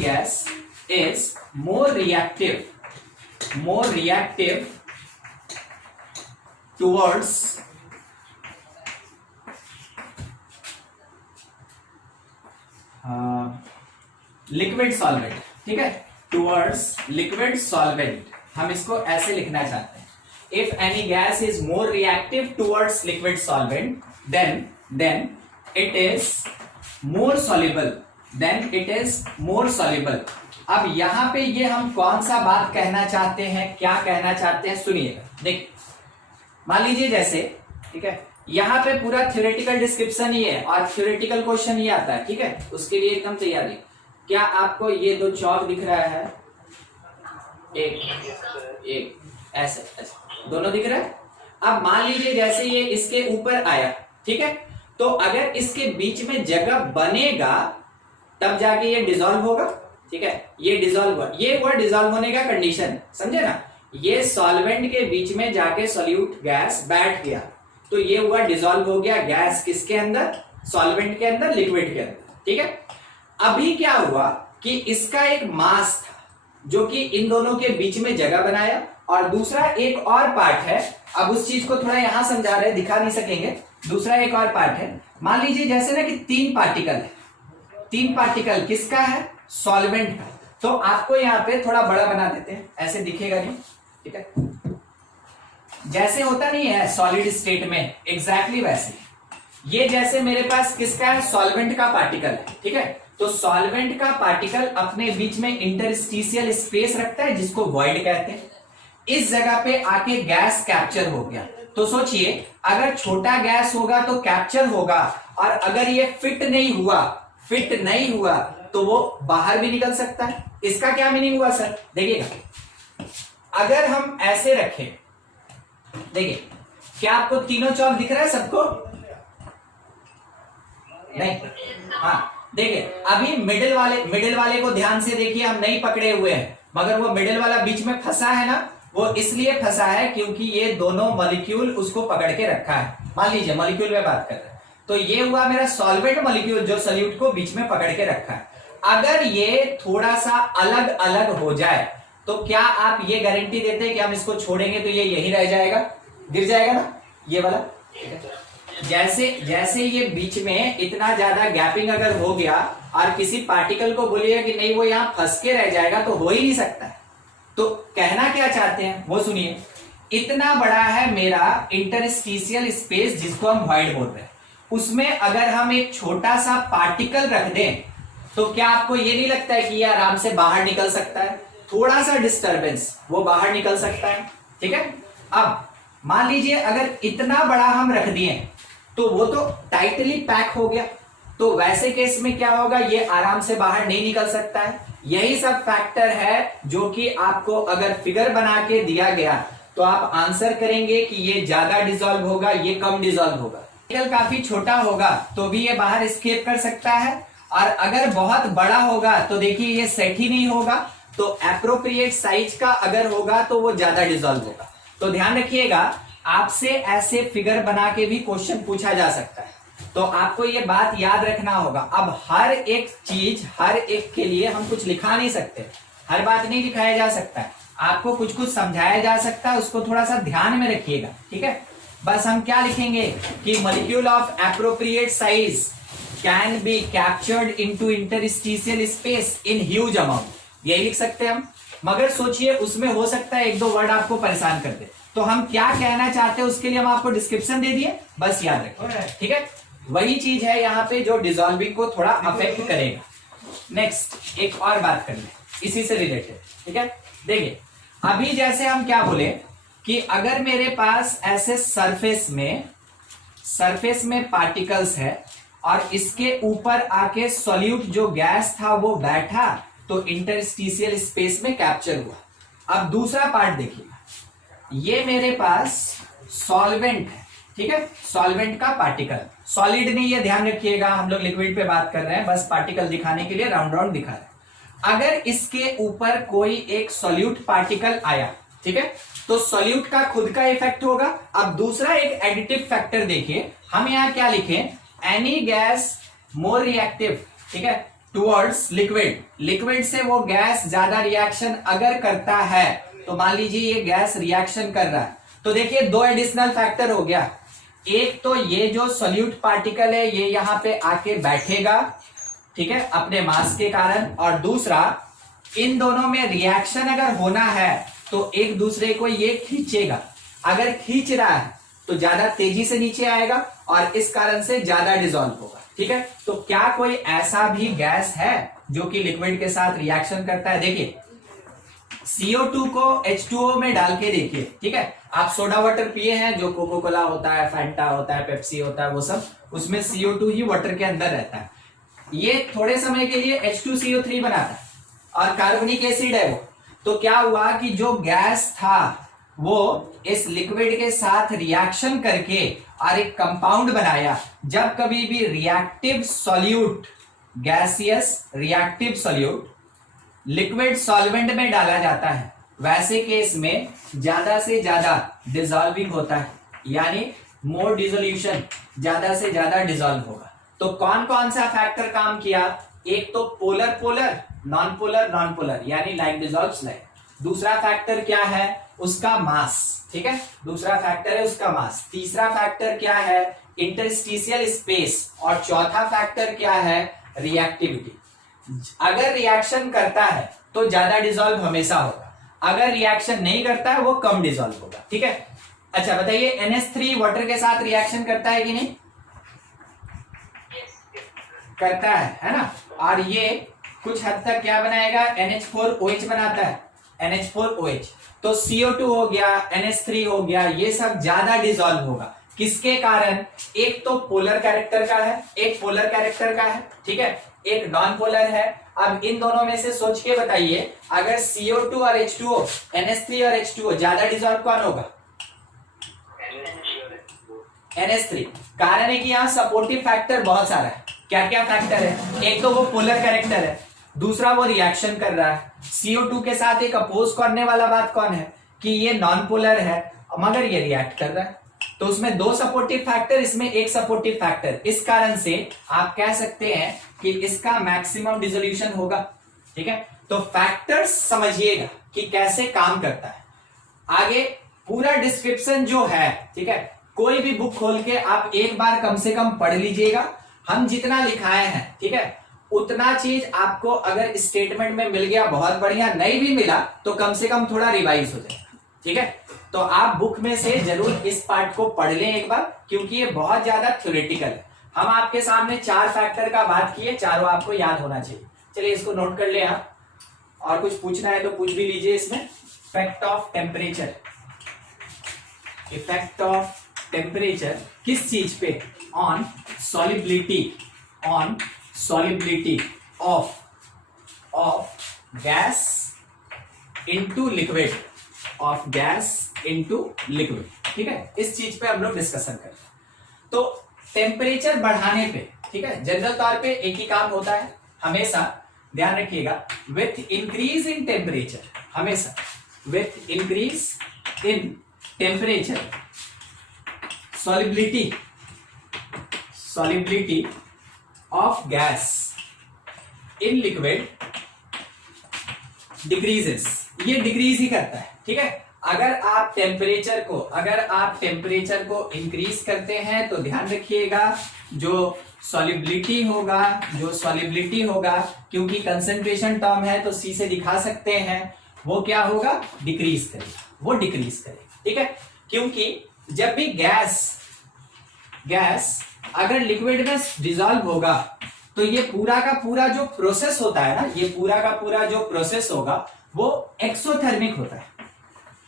gas is more reactive towards liquid solvent, ठीक है, towards liquid solvent। हम इसको ऐसे लिखना चाहते हैं, if any gas is more reactive towards liquid solvent then it is more soluble, अब यहां पे ये हम कौन सा बात कहना चाहते हैं, क्या कहना चाहते हैं, सुनिएगा। देखिए मान लीजिए जैसे, ठीक है, यहां पे पूरा थ्योरेटिकल डिस्क्रिप्शन ही है और थ्योरेटिकल क्वेश्चन ही आता है, ठीक है। उसके लिए एकदम तैयारी। क्या आपको ये 2 चौक दिख रहा है? एक ऐसे दोनों दिख रहा है। अब मान लीजिए जैसे ये इसके ऊपर आया, ठीक है, तो अगर इसके बीच में जगह बनेगा तब जाके ये डिसॉल्व होगा, ठीक है। ये डिसॉल्व हुआ, ये हुआ डिसॉल्व होने का कंडीशन, समझे ना। ये सॉल्वेंट के बीच में जाके सॉल्यूट गैस बैठ गया तो ये हुआ डिसॉल्व हो गया गैस, किसके अंदर? सॉल्वेंट के अंदर, लिक्विड के अंदर, ठीक है। अभी क्या हुआ कि इसका एक मास था जो कि इन दोनों के बीच में जगह बनाया और दूसरा एक और पार्ट है। अब उस चीज को थोड़ा यहां समझा रहे, दिखा नहीं सकेंगे। दूसरा एक और पार्ट है, मान लीजिए जैसे ना कि 3 पार्टिकल है। 3 पार्टिकल किसका है? सॉल्वेंट का। तो आपको यहाँ पे थोड़ा बड़ा बना देते हैं, ऐसे दिखेगा नहीं, ठीक है, जैसे होता नहीं है सॉलिड स्टेट में, एग्जैक्टली वैसे। ये जैसे मेरे पास किसका है, सॉल्वेंट का पार्टिकल है, ठीक है। तो सॉल्वेंट का पार्टिकल अपने बीच में इंटरस्टिशियल स्पेस रखता है जिसको वॉइड कहते हैं। इस जगह पे आके गैस कैप्चर हो गया। तो सोचिए, अगर छोटा गैस होगा तो कैप्चर होगा, और अगर ये फिट नहीं हुआ तो वो बाहर भी निकल सकता है। इसका क्या मीनिंग हुआ सर, देखिएगा, अगर हम ऐसे रखें, देखिए क्या आपको तीनों चौक दिख रहा है सबको, नहीं, हाँ देखिए, अभी मिडिल वाले को ध्यान से देखिए, हम नहीं पकड़े हुए हैं, मगर वो मिडिल वाला बीच में फंसा है ना, वो इसलिए फंसा है क्योंकि ये दोनों मॉलिक्यूल उसको पकड़ के रखा है। मान लीजिए मॉलिक्यूल में बात कर रहे हैं, तो ये हुआ मेरा सॉल्वेंट मॉलिक्यूल जो सॉल्यूट को बीच में पकड़ के रखा है। अगर ये थोड़ा सा अलग अलग हो जाए तो क्या आप ये गारंटी देते हैं कि हम इसको छोड़ेंगे तो ये यही रह जाएगा, गिर जाएगा ना ये वाला। जैसे ये बीच में इतना ज्यादा गैपिंग अगर हो गया और किसी पार्टिकल को बोलिए कि नहीं वो यहां फंस के रह जाएगा, तो हो ही नहीं सकता है। तो कहना क्या चाहते हैं वो सुनिए, इतना बड़ा है मेरा इंटरस्टिशियल स्पेस जिसको हम वॉइड बोल रहे हैं, उसमें अगर हम एक छोटा सा पार्टिकल रख दें तो क्या आपको ये नहीं लगता है कि ये आराम से बाहर निकल सकता है, थोड़ा सा डिस्टरबेंस वो बाहर निकल सकता है, ठीक है। अब मान लीजिए अगर इतना बड़ा हम रख दिए तो वो तो टाइटली पैक हो गया, तो वैसे केस में क्या होगा, ये आराम से बाहर नहीं निकल सकता है। यही सब फैक्टर है जो कि आपको अगर फिगर बना के दिया गया तो आप आंसर करेंगे कि ये ज्यादा डिसॉल्व होगा, ये कम डिसॉल्व होगा। काफी छोटा होगा तो भी ये बाहर एस्केप कर सकता है, और अगर बहुत बड़ा होगा तो देखिए ये सेट ही नहीं होगा, तो एप्रोप्रिएट साइज का अगर होगा तो वो ज्यादा डिसॉल्व होगा। तो ध्यान रखिएगा, आपसे ऐसे फिगर बना के भी क्वेश्चन पूछा जा सकता है, तो आपको ये बात याद रखना होगा। अब हर एक चीज हर एक के लिए हम कुछ लिखा नहीं सकते, हर बात नहीं लिखाया जा सकता है, आपको कुछ कुछ समझाया जा सकता है, उसको थोड़ा सा ध्यान में रखिएगा, ठीक है। बस हम क्या लिखेंगे कि molecule of appropriate size can be captured into interstitial space in huge amount, यही लिख सकते हैं हम। मगर सोचिए उसमें हो सकता है एक दो वर्ड आपको परेशान कर दे, तो हम क्या कहना चाहते हैं उसके लिए हम आपको डिस्क्रिप्शन दे दिए, बस याद रखिए, ठीक है। वही चीज है यहाँ पे जो डिसॉल्विंग को थोड़ा अफेक्ट करेगा। नेक्स्ट एक और बात कर ले इसी से रिलेटेड, ठीक है। देखिए अभी जैसे हम क्या बोले कि अगर मेरे पास ऐसे सरफेस में पार्टिकल्स है और इसके ऊपर आके सॉल्यूट जो गैस था वो बैठा तो इंटरस्टिशियल स्पेस में कैप्चर हुआ। अब दूसरा पार्ट देखिए, ये मेरे पास सॉल्वेंट है, ठीक है, सॉल्वेंट का पार्टिकल, सॉलिड नहीं है, ध्यान रखिएगा, हम लोग लिक्विड पे बात कर रहे हैं, बस पार्टिकल दिखाने के लिए राउंड दिखा रहे हैं। अगर इसके ऊपर कोई एक सॉल्यूट पार्टिकल आया, ठीक है, तो सॉल्यूट का खुद का इफेक्ट होगा। अब दूसरा एक एडिटिव फैक्टर देखिए, हम यहां क्या लिखे, एनी गैस मोर रिएक्टिव, ठीक है, टुवर्ड्स लिक्विड से वो गैस ज्यादा रिएक्शन अगर करता है, तो मान लीजिए ये गैस रिएक्शन कर रहा है, तो देखिए दो एडिशनल फैक्टर हो गया। एक तो ये जो सॉल्यूट पार्टिकल है ये यहां पे आके बैठेगा, ठीक है, अपने मास के कारण, और दूसरा इन दोनों में रिएक्शन अगर होना है तो एक दूसरे को ये खींचेगा, अगर खींच रहा है तो ज्यादा तेजी से नीचे आएगा और इस कारण से ज्यादा डिसॉल्व होगा, ठीक है। तो क्या कोई ऐसा भी गैस है जो कि लिक्विड के साथ रिएक्शन करता है? देखिए CO2 को H2O में डाल के देखिए, ठीक है, आप सोडा वाटर पिए हैं, जो कोको कोला होता है, फैंटा होता है, पेप्सी होता है, वो सब उसमें CO2 ही वाटर के अंदर रहता है। ये थोड़े समय के लिए H2CO3 बनाता है और कार्बनिक एसिड है वो। तो क्या हुआ कि जो गैस था वो इस लिक्विड के साथ रिएक्शन करके और एक कंपाउंड बनाया। जब कभी भी reactive solute, gaseous reactive solute liquid solvent में डाला जाता है, वैसे केस में ज्यादा से ज्यादा डिसॉल्विंग होता है, यानी मोर डिसोल्यूशन, ज्यादा से ज्यादा डिसॉल्व होगा। तो कौन कौन सा फैक्टर काम किया? एक तो polar polar, non polar non polar, यानी लाइक डिसॉल्व्स लाइक। दूसरा फैक्टर क्या है? उसका मास, ठीक है, दूसरा फैक्टर है उसका मास। तीसरा फैक्टर क्या है? Interstitial space. और चौथा फैक्टर क्या है? रिएक्टिविटी। अगर रिएक्शन करता है तो ज्यादा डिसॉल्व हमेशा होगा, अगर रिएक्शन नहीं करता है वो कम डिसॉल्व होगा, ठीक है। अच्छा बताइए, NH3 वाटर के साथ रिएक्शन करता है कि नहीं? करता है ना। और ये कुछ हद तक क्या बनाएगा, NH4OH बनाता है, NH4OH। तो CO2 हो गया, NH3 हो गया, ये सब ज्यादा डिसॉल्व होगा। किसके कारण? एक तो पोलर कैरेक्टर का है, एक पोलर कैरेक्टर का है, ठीक है, एक नॉन पोलर है। अब इन दोनों में से सोच के बताइए, अगर CO2 और H2O, NH3 और H2O, ज्यादा डिसॉल्व कौन होगा? NH3। कारण है कि यहाँ सपोर्टिव फैक्टर बहुत सारा है। क्या क्या फैक्टर है? एक तो वो पोलर कैरेक्टर है, दूसरा वो रिएक्शन कर रहा है। CO2 के साथ एक अपोज करने वाला बात कौन है कि ये नॉन पोलर है मगर ये रिएक्ट कर रहा है, तो उसमें दो सपोर्टिव फैक्टर, इसमें एक सपोर्टिव फैक्टर। इस कारण से आप कह सकते हैं कि इसका मैक्सिमम डिसोल्यूशन होगा, ठीक है। तो फैक्टर्स समझिएगा कि कैसे काम करता है। आगे पूरा डिस्क्रिप्शन जो है, ठीक है, कोई भी बुक खोल के आप एक बार कम से कम पढ़ लीजिएगा। हम जितना लिखाए हैं, ठीक है, उतना चीज आपको अगर स्टेटमेंट में मिल गया बहुत बढ़िया, नहीं भी मिला तो कम से कम थोड़ा रिवाइज हो जाएगा, ठीक है। तो आप बुक में से जरूर इस पार्ट को पढ़ लें एक बार, क्योंकि ये बहुत ज्यादा थ्योरेटिकल है। हम आपके सामने 4 फैक्टर का बात किए, चारों आपको याद होना चाहिए। चलिए इसको नोट कर ले आप, और कुछ पूछना है तो पूछ भी लीजिए। इसमें effect of temperature, effect of temperature किस चीज पे? On solubility, on solubility of gas into liquid, of gas into liquid, ठीक है। इस चीज पे हम लोग डिस्कशन कर रहे हैं। तो टेम्परेचर बढ़ाने पे, ठीक है, जनरल तौर पे एक ही काम होता है, हमेशा ध्यान रखिएगा, विथ इंक्रीज इन टेम्परेचर, हमेशा with increase in temperature solubility of gas in liquid decreases, ये डिक्रीज ही करता है, ठीक है। अगर आप टेम्परेचर को इंक्रीज करते हैं तो ध्यान रखिएगा जो सॉलिबिलिटी होगा, क्योंकि कंसंट्रेशन टर्म है तो C से दिखा सकते हैं, वो क्या होगा? डिक्रीज करेगा, वो डिक्रीज करेगा, ठीक है। क्योंकि जब भी गैस अगर लिक्विड में डिसॉल्व होगा तो ये पूरा का पूरा जो प्रोसेस होता है ना, ये पूरा का पूरा जो प्रोसेस होगा वो एक्सोथर्मिक होता है,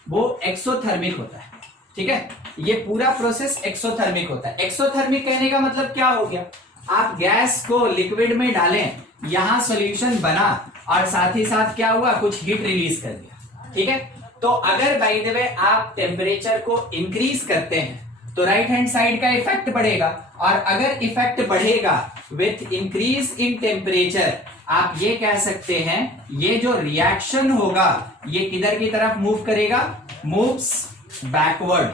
वो एक्सोथर्मिक होता है, ठीक है। ये पूरा प्रोसेस एक्सोथर्मिक होता है। एक्सोथर्मिक कहने का मतलब क्या हो गया? आप गैस को लिक्विड में डालें, यहां सॉल्यूशन बना और साथ ही साथ क्या हुआ? कुछ हीट रिलीज कर दिया, ठीक है। तो अगर बाय द वे आप टेम्परेचर को इंक्रीज करते हैं तो राइट हैंड साइड का इफेक्ट बढ़ेगा, और अगर इफेक्ट बढ़ेगा विथ इंक्रीज इन टेम्परेचर, आप ये कह सकते हैं ये जो रिएक्शन होगा ये किधर की तरफ मूव करेगा? मूव्स बैकवर्ड,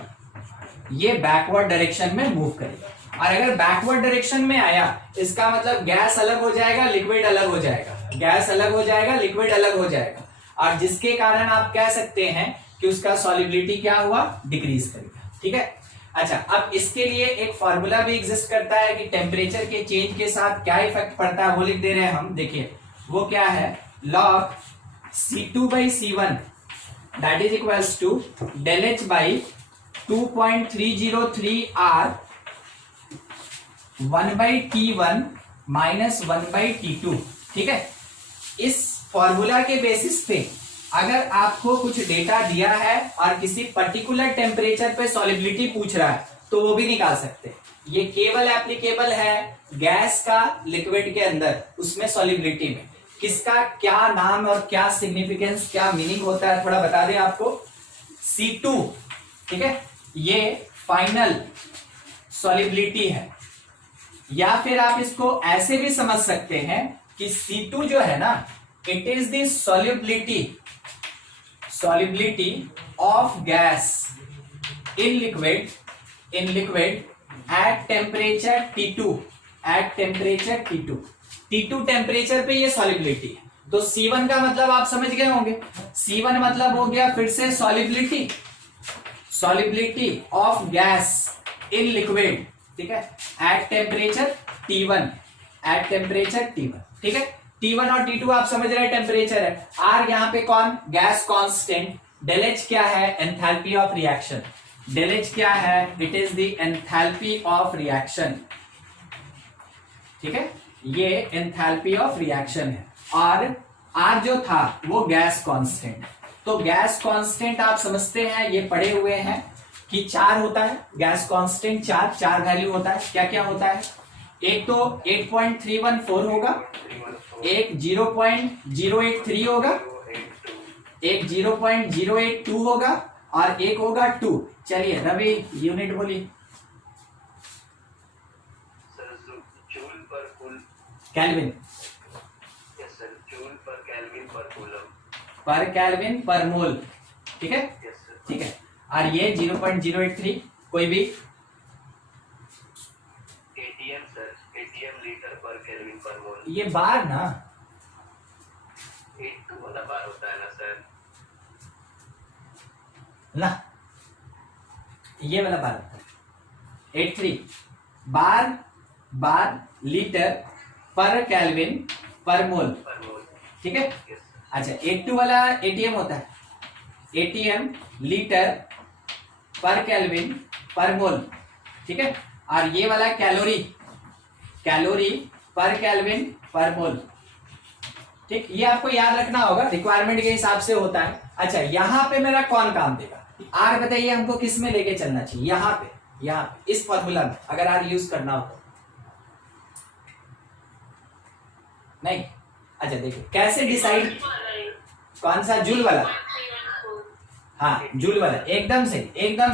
ये बैकवर्ड डायरेक्शन में मूव करेगा। और अगर बैकवर्ड डायरेक्शन में आया, इसका मतलब गैस अलग हो जाएगा, लिक्विड अलग हो जाएगा, गैस अलग हो जाएगा, लिक्विड अलग हो जाएगा, और जिसके कारण आप कह सकते हैं कि उसका सॉलिबिलिटी क्या हुआ? डिक्रीज करेगा, ठीक है। अच्छा, अब इसके लिए एक फॉर्मूला भी एग्जिस्ट करता है कि टेम्परेचर के चेंज के साथ क्या इफेक्ट पड़ता है, वो लिख दे रहे हैं हम। देखिए वो क्या है? log C2/C1 that is equals to del H by 2.303 R 1/T1 minus 1/T2, ठीक है। इस फॉर्मूला के बेसिस पे अगर आपको कुछ डेटा दिया है और किसी पर्टिकुलर टेम्परेचर पे सॉलिबिलिटी पूछ रहा है तो वो भी निकाल सकते हैं। ये केवल एप्लीकेबल है गैस का लिक्विड के अंदर, उसमें सॉलिबिलिटी में किसका क्या नाम और क्या सिग्निफिकेंस, क्या मीनिंग होता है, थोड़ा बता दें आपको। C2, ठीक है, ये फाइनल सॉलिबिलिटी है, या फिर आप इसको ऐसे भी समझ सकते हैं कि C2 जो है ना, it is the solubility of gas in liquid at temperature T2, T2 temperature पे ये सॉलिबिलिटी है। तो C1 का मतलब आप समझ गए होंगे, C1 मतलब हो गया फिर से solubility of gas in liquid, ठीक है, एट टेम्परेचर T1, ठीक है। T1 और T2 आप समझ रहे हैं टेम्परेचर है, R यहाँ पे कौन, गैस कांस्टेंट, डेल एच क्या है, enthalpy of reaction, del H क्या है, it is the enthalpy of reaction, ठीक है, ये एंथैल्पी ऑफ रिएक्शन है, और R जो था वो गैस कांस्टेंट। तो गैस कांस्टेंट आप समझते हैं, ये पढ़े हुए हैं कि 4 होता है गैस कांस्टेंट, 4 वैल्यू होता है, क्या क्या होता है, एक तो 8.314 होगा, एक 0.083 होगा, एक 0.082 होगा, और एक होगा 2। चलिए रवि यूनिट बोलिए। केल्विन, पर केल्विन पर मोल, ठीक है, ठीक है। और ये 0.083 कोई भी, एटीएम सर, एटीएम लीटर पर केल्विन पर मोल, ये बार ना, 82 वाला बार होता है ना सर, ना ये वाला बार होता है, 83 बार लीटर पर केल्विन पर मोल, ठीक है। अच्छा 82 वाला एटीएम होता है, एटीएम लीटर पर केल्विन पर मोल, ठीक है। और ये वाला कैलोरी पर केल्विन पर मोल, ठीक, ये आपको याद रखना होगा, रिक्वायरमेंट के हिसाब से होता है। अच्छा यहां पे मेरा कौन काम देगा, आर बताइए हमको किस में लेके चलना चाहिए, यहाँ पे इस फॉर्मूला में अगर आर यूज करना हो तो, नहीं, अच्छा देखिए कैसे डिसाइड, कौन सा, जूल वाला, हाँ जूल वाला, एकदम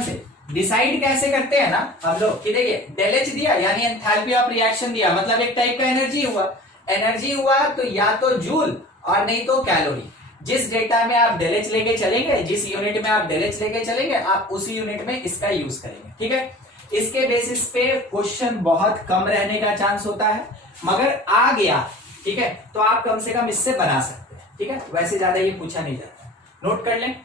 से डिसाइड कैसे करते हैं ना हम लोग कि देखिए डेल एच दिया यानी एंथैल्पी ऑफ रिएक्शन दिया, मतलब एक टाइप का एनर्जी हुआ तो या तो जूल और नहीं तो कैलोरी। जिस डेटा में आप डेल एच लेके चलेंगे, जिस यूनिट में आप डेल एच लेके चलेंगे, आप उसी यूनिट में इसका यूज करेंगे, ठीक है। इसके बेसिस पे क्वेश्चन बहुत कम रहने का चांस होता है, मगर आ गया, ठीक है, तो आप कम से कम इससे बना सकते हैं, ठीक है, वैसे ज्यादा ये पूछा नहीं जाता। नोट कर लें,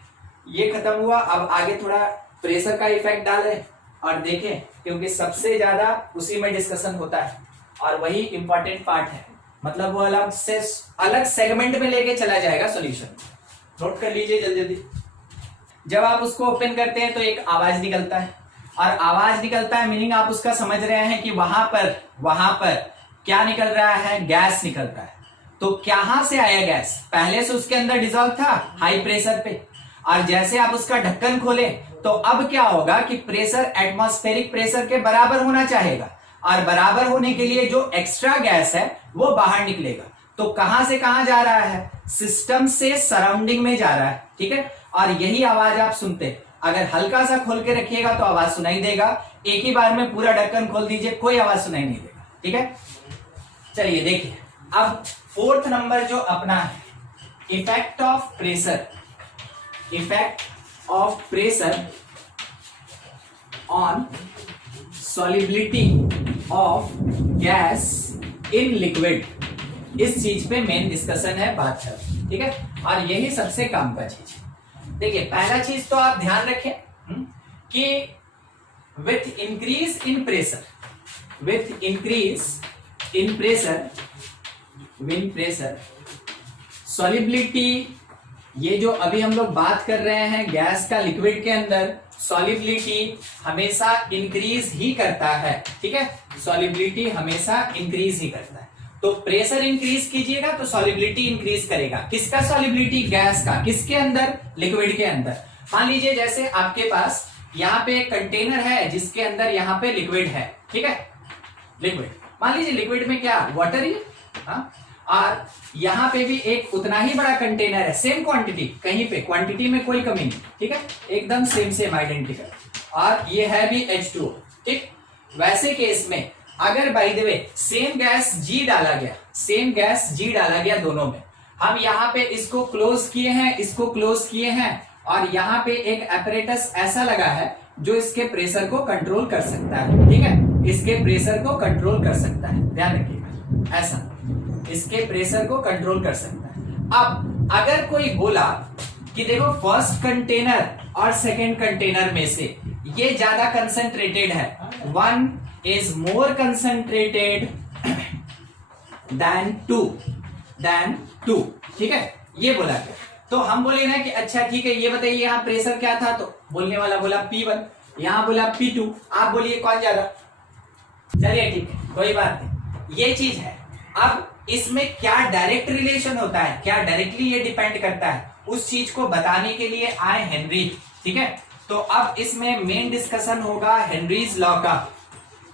ये खत्म हुआ, अब आगे थोड़ा प्रेशर का इफेक्ट डालें और देखें, क्योंकि सबसे ज्यादा उसी में डिस्कशन होता है और वही इंपॉर्टेंट पार्ट है, मतलब वो अलग सेगमेंट में लेके चला जाएगा सॉल्यूशन। नोट कर लीजिए जल्दी। जब आप उसको ओपन करते हैं तो एक आवाज निकलता है, और आवाज निकलता है मीनिंग आप उसका समझ रहे हैं कि वहां पर क्या निकल रहा है, गैस निकलता है। तो कहां से आया गैस, पहले से उसके अंदर डिजॉल्व था हाई प्रेशर पे, और जैसे आप उसका ढक्कन खोले तो अब क्या होगा कि प्रेशर एटमॉस्फेरिक प्रेशर के बराबर होना चाहेगा, और बराबर होने के लिए जो एक्स्ट्रा गैस है वो बाहर निकलेगा। तो कहां से कहां जा रहा है, सिस्टम से सराउंडिंग में जा रहा है, ठीक है। और यही आवाज आप सुनते हैं, अगर हल्का सा खोल के रखिएगा तो आवाज सुनाई देगा, एक ही बार में पूरा ढक्कन खोल दीजिए कोई आवाज सुनाई नहीं देगा, ठीक है। चलिए देखिए अब 4th नंबर जो अपना है, effect of pressure on solubility of gas in liquid, इस चीज पे मेन डिस्कशन है, बात है, ठीक है। और यही सबसे काम का चीज है। देखिए पहला चीज तो आप ध्यान रखें कि with increase in pressure solubility, ये जो अभी हम लोग बात कर रहे हैं गैस का लिक्विड के अंदर, सॉलिबिलिटी हमेशा इंक्रीज ही करता है, ठीक है, सॉलिबिलिटी हमेशा इंक्रीज ही करता है। तो प्रेशर इंक्रीज कीजिएगा तो सॉलिबिलिटी इंक्रीज करेगा, किसका सॉलिबिलिटी, गैस का, किसके अंदर, लिक्विड के अंदर। मान लीजिए जैसे आपके पास यहाँ पे एक कंटेनर है जिसके अंदर यहाँ पे लिक्विड है, ठीक है, लिक्विड, मान लीजिए लिक्विड में क्या, वाटर ही, हाँ, और यहाँ पे भी एक उतना ही बड़ा कंटेनर है, सेम क्वांटिटी, कहीं पे क्वांटिटी में कोई कमी नहीं, ठीक है, एकदम सेम आइडेंटिकल, और ये है भी H2O, ठीक। वैसे केस में अगर by the way same gas G डाला गया दोनों में, हम यहाँ पे इसको क्लोज किए हैं, और यहाँ पे एक apparatus ऐसा लगा है जो इसके प्रेशर को कंट्रोल कर सकता है, ठीक है, इसके प्रेशर को कंट्रोल कर सकता है, ध्यान रखिएगा, ऐसा इसके प्रेशर को कंट्रोल कर सकता है। अब अगर कोई बोला कि देखो फर्स्ट कंटेनर और सेकंड कंटेनर में से ये ज्यादा कंसंट्रेटेड है, one is more concentrated than two, then 2, ठीक है, ये बोला गया। तो हम बोले ना कि अच्छा ठीक है, ये बताइए यहाँ प्रेशर क्या था, तो बोलने वाला बोला P1, यहाँ बोला P2, आप बोलिए कौन ज्यादा। चलिए ठीक है, कोई बात नहीं, ये चीज है। अब इसमें क्या डायरेक्ट रिलेशन होता है, क्या डायरेक्टली ये डिपेंड करता है, उस चीज को बताने के लिए आए हेनरी, ठीक है। तो अब इसमें मेन डिस्कशन होगा हेनरीज लॉ का।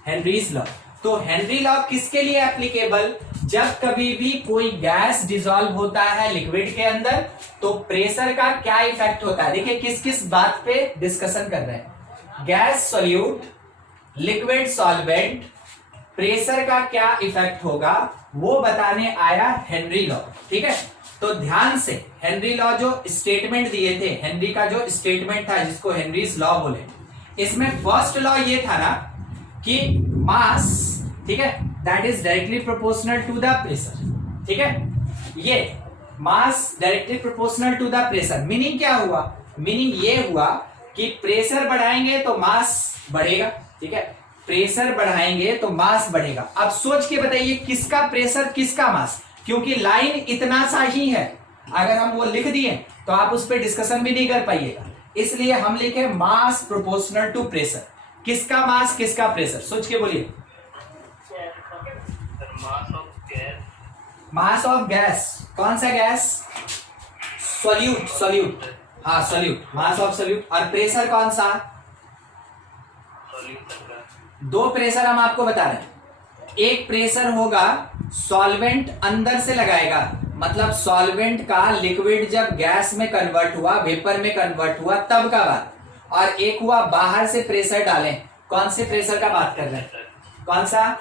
हेनरीज लॉ, तो हेनरी लॉ किसके लिए एप्लीकेबल, जब कभी भी कोई गैस डिसॉल्व होता है लिक्विड के अंदर तो प्रेशर का क्या इफेक्ट होता है। देखिए किस किस बात पे डिस्कशन कर रहे हैं, gas solute, liquid solvent, pressure का क्या इफेक्ट होगा वो बताने आया हेनरी लॉ, ठीक है। तो ध्यान से हेनरी लॉ जो स्टेटमेंट दिए थे, हेनरी का जो स्टेटमेंट था जिसको हेनरीज लॉ बोले, इसमें फर्स्ट लॉ ये था ना कि मास, ठीक है, that is directly proportional to the pressure, ठीक है। ये mass directly proportional to the pressure, meaning क्या हुआ, मीनिंग ये हुआ कि प्रेशर बढ़ाएंगे तो मास बढ़ेगा, ठीक है, प्रेशर बढ़ाएंगे तो मास बढ़ेगा। अब सोच के बताइए किसका प्रेशर किसका मास, क्योंकि लाइन इतना सा ही है, अगर हम वो लिख दिए तो आप उस पर डिस्कशन भी नहीं कर पाइएगा, इसलिए हम लिखे मास प्रोपोर्शनल टू प्रेशर। किसका मास किसका प्रेशर, सोच के बोलिए। Mass of gas, mass of gas, कौन सा गैस, सॉल्यूट, सॉल्यूट, हाँ सॉल्यूट, मास ऑफ सॉल्यूट। और प्रेशर कौन सा, सॉल्यूशन का, दो प्रेशर हम आपको बता रहे हैं। एक प्रेशर होगा सॉल्वेंट अंदर से लगाएगा, मतलब सॉल्वेंट का लिक्विड जब गैस में कन्वर्ट हुआ, वेपर में कन्वर्ट हुआ तब का बात, और एक हुआ बाहर से प्रेशर डालें। कौन से प्रेशर का बात कर रहे हैं, कौन सा,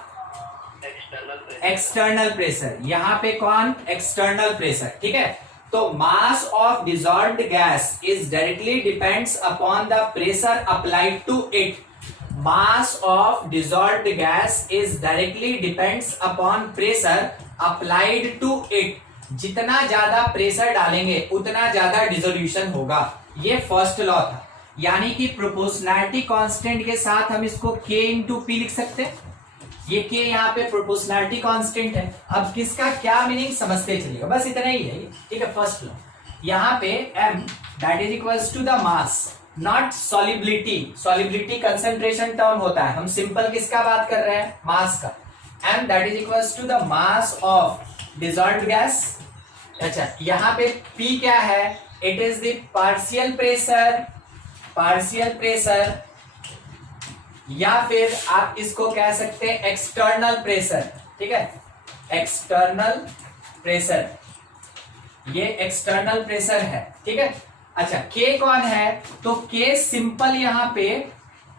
एक्सटर्नल प्रेशर, यहाँ पे कौन, एक्सटर्नल प्रेशर, ठीक है। तो mass of dissolved gas is directly depends upon the pressure applied to it. Mass of dissolved gas is directly depends upon pressure applied to it. जितना ज्यादा प्रेशर डालेंगे उतना ज्यादा डिसोल्यूशन होगा, ये फर्स्ट लॉ था। यानी कि प्रोपोर्शनैलिटी कांस्टेंट के साथ हम इसको K इंटू पी लिख सकते हैं, ये K यहाँ पे प्रोपोर्शनैलिटी कांस्टेंट है। अब किसका क्या मीनिंग समझते चलिएगा, बस इतना ही है, ठीक है। फर्स्ट लॉ यहाँ पे M that is equals to the mass, not solubility, solubility concentration term होता है, हम सिंपल किसका बात कर रहे हैं, मास का। M that is equals to the mass of dissolved gas. अच्छा यहाँ पे P क्या है, it is the partial pressure, partial pressure, या फिर आप इसको कह सकते हैं एक्सटर्नल प्रेशर, ठीक है, एक्सटर्नल प्रेशर, ये एक्सटर्नल प्रेशर है, ठीक है। अच्छा K कौन है, तो K सिंपल यहाँ पे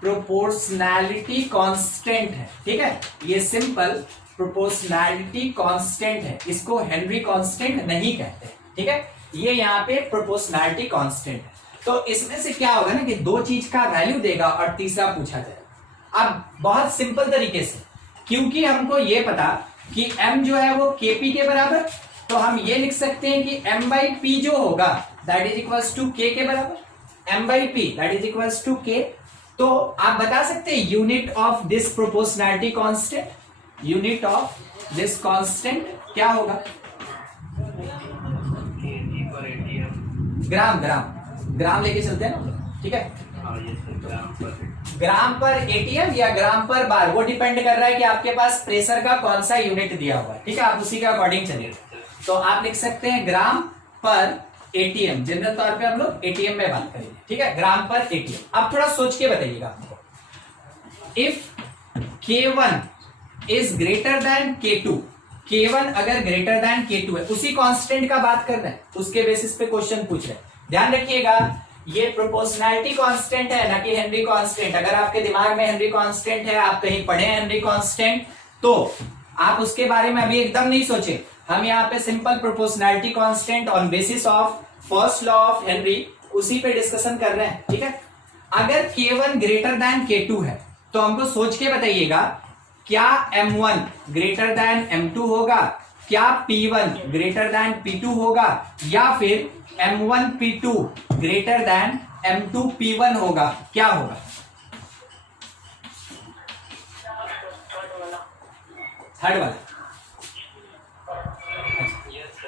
प्रोपोर्शनैलिटी कांस्टेंट है, ठीक है, ये सिंपल प्रोपोर्शनैलिटी कांस्टेंट है, इसको हेनरी कांस्टेंट नहीं कहते, ठीक है, ये यहाँ पे प्रोपोर्शनैलिटी कांस्टेंट है। तो इसमें से क्या होगा ना कि दो चीज का वैल्यू देगा और तीसरा पूछा जाएगा। अब बहुत सिंपल तरीके से, क्योंकि हमको ये पता कि m जो है वो kp के बराबर, तो हम ये लिख सकते हैं कि m बाई पी जो होगा that is equals to k के बराबर, m by P that is equals to k। तो आप बता सकते हैं unit of this proportionality constant, unit of this constant क्या होगा, kg पर atm, ग्राम, ग्राम, ग्राम लेके चलते हैं ना, ठीक है, हाँ ये सर ग्राम पर एटीएम या ग्राम पर बार, वो डिपेंड कर रहा है कि आपके पास प्रेशर का कौन सा यूनिट दिया हुआ है, ठीक है, आप उसी के अकॉर्डिंग चलिए। तो आप लिख सकते हैं ग्राम पर एटीएम, जनरल तौर पे हम लोग एटीएम में बात करेंगे, ठीक है, ग्राम पर एटीएम। अब थोड़ा सोच के बताइएगा हमको, if K1 is greater then K2, K1 अगर ग्रेटर देन K2 है, उसी कांस्टेंट का बात कर रहे हैं, उसके बेसिस पे क्वेश्चन पूछ रहे हैं। ध्यान रखिएगा ये प्रोपोर्शनैलिटी कांस्टेंट है ना कि हेनरी कांस्टेंट। अगर आपके दिमाग में हेनरी कांस्टेंट है, आप कहीं पढ़े हेनरी कांस्टेंट, तो आप उसके बारे में अभी एकदम नहीं सोचे। हम यहाँ पे simple proportionality constant on basis of first law of Henry, उसी पे डिस्कशन कर रहे हैं, ठीक है। अगर K1 ग्रेटर देन K2 है तो हमको सोच के बताइएगा, क्या M1 ग्रेटर देन M2 होगा, क्या P1 ग्रेटर देन P2 होगा, या फिर M1 P2 greater than M2 P1 होगा, क्या होगा, थर्ड वाला। यस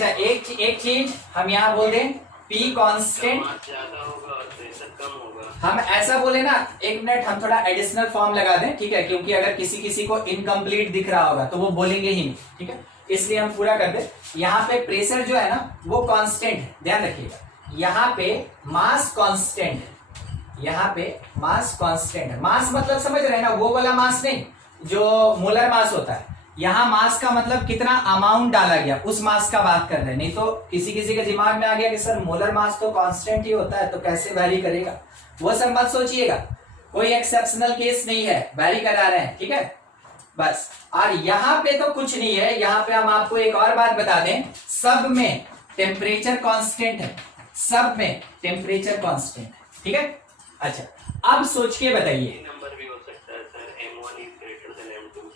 अच्छा एक चीज हम यहाँ बोल दें P कांस्टेंट, मास ज्यादा होगा और प्रेशर कम होगा। हम ऐसा बोले ना, एक मिनट हम थोड़ा एडिशनल फॉर्म लगा दें, ठीक है, क्योंकि अगर किसी को इनकम्प्लीट दिख रहा होगा तो वो बोलेंगे ही नहीं, ठीक है, इसलिए हम पूरा कर दे। यहाँ पे प्रेशर जो है ना वो कांस्टेंट है, ध्यान रखिएगा। यहाँ पे मास कांस्टेंट है, यहाँ पे मास कांस्टेंट है। मास मतलब समझ रहे हैं ना, वो वाला मास नहीं जो मोलर मास होता है। यहाँ मास का मतलब कितना अमाउंट डाला गया, उस मास का बात कर रहे हैं। नहीं तो किसी के दिमाग में आ गया कि सर मोलर मास तो कांस्टेंट ही होता है तो कैसे वैरी करेगा, वो सब मत सोचिएगा, कोई एक्सेप्शनल केस नहीं है, वैरी करा रहे हैं, ठीक है बस। और यहाँ पे तो कुछ नहीं है, यहाँ पे हम आपको एक और बात बता दें, सब में टेम्परेचर कांस्टेंट है, सब में टेम्परेचर कांस्टेंट है, ठीक है। अच्छा अब सोच के बताइए, नंबर भी हो सकता है sir, M1 is greater then M2।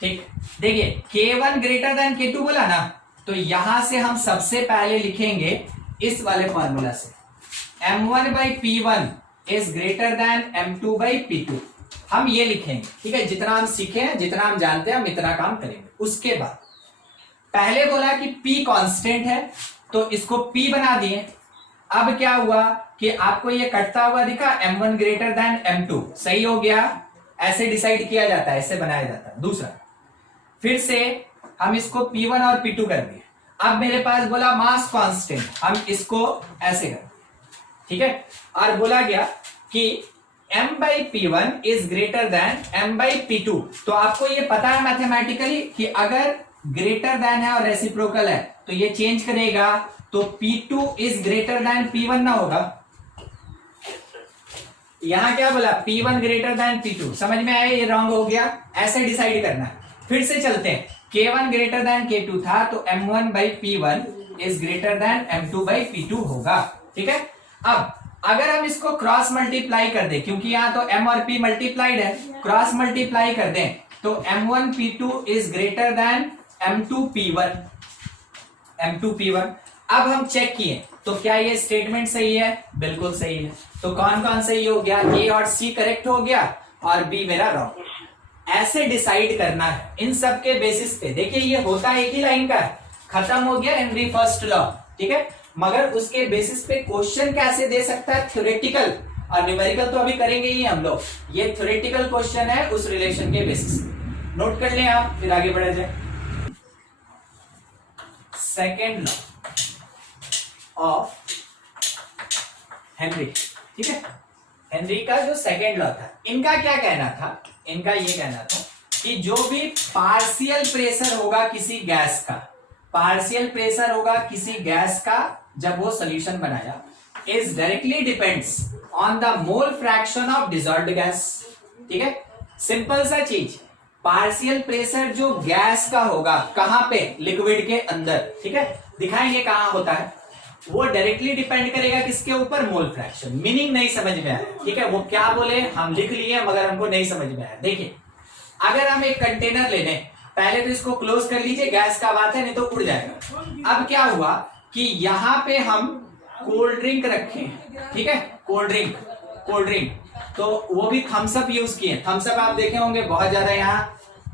ठीक, देखिए K1 ग्रेटर देन K2 बोला ना, तो यहां से हम सबसे पहले लिखेंगे इस वाले फॉर्मूला से, M1 by P1 is greater then M2 by P2, हम ये लिखेंगे, ठीक है। जितना हम सीखे हैं, जितना हम जानते हैं, हम इतना काम करेंगे। उसके बाद पहले बोला कि P कांस्टेंट है तो इसको P बना दिए। अब क्या हुआ कि आपको ये कटता हुआ दिखा, M1 ग्रेटर देन M2, सही हो गया, ऐसे डिसाइड किया जाता है, ऐसे बनाया जाता है। दूसरा फिर से हम इसको P1 और P2 कर दिए। अब मेरे पास बोला मास कांस्टेंट, हम इसको ऐसे कर, ठीक है। और बोला गया कि M by P1 is greater then M by P2, तो आपको ये पता है मैथमेटिकली कि अगर ग्रेटर देन है और रेसिप्रोकल है तो ये चेंज करेगा, तो P2 is greater then P1 ना होगा। यहां क्या बोला, P1 ग्रेटर देन P2, समझ में आया, ये रॉन्ग हो गया, ऐसे डिसाइड करना है। फिर से चलते हैं, K1 ग्रेटर देन K2 था तो M1 by P1 is greater then M2 by P2 होगा, ठीक है। अब अगर हम इसको क्रॉस मल्टीप्लाई कर दें, क्योंकि यहां तो M और P मल्टीप्लाइड है, क्रॉस मल्टीप्लाई कर दें तो M1 P2 is greater then M2 P1, M2 P1। अब हम चेक किए तो क्या ये स्टेटमेंट सही है, बिल्कुल सही है। तो कौन कौन सही हो गया, ए और सी करेक्ट हो गया और बी मेरा रॉन्ग। ऐसे डिसाइड करना है इन सब के बेसिस पे। देखिए ये होता एक ही लाइन का है, खत्म हो गया हेनरी फर्स्ट लॉ, ठीक है, मगर उसके बेसिस पे क्वेश्चन कैसे दे सकता है, थ्योरेटिकल और न्यूमेरिकल तो अभी करेंगे ही हम लोग, ये थ्योरेटिकल क्वेश्चन है उस रिलेशन के बेसिस। नोट कर लें आप, फिर आगे बढ़ा जाए। सेकेंड लॉ ऑफ हेनरी, ठीक है, हेनरी का जो सेकेंड लॉ था, इनका क्या कहना था, इनका ये कहना था कि जो भी पार्शियल प्रेशर होगा किसी गैस का, पार्शियल प्रेशर होगा किसी गैस का जब वो सॉल्यूशन बनाया, is directly depends on the mole fraction of dissolved gas, ठीक है। सिंपल सा चीज, पार्शियल प्रेशर जो गैस का होगा कहां पे, लिक्विड के अंदर, ठीक है, दिखाएंगे कहां होता है, वो डायरेक्टली डिपेंड करेगा किसके ऊपर, मोल फ्रैक्शन। मीनिंग नहीं समझ में आया, ठीक है, वो क्या बोले हम लिख लिए मगर हमको नहीं समझ में आया। देखिए अगर हम एक कंटेनर ले लें, पहले तो इसको क्लोज कर लीजिए, गैस का बात है नहीं तो उड़ जाएगा। अब क्या हुआ कि यहां पे हम कोल्ड ड्रिंक रखे, ठीक है, कोल्ड ड्रिंक, तो वो भी थम्स अप यूज किए। थम्स अप आप देखे होंगे बहुत ज्यादा यहाँ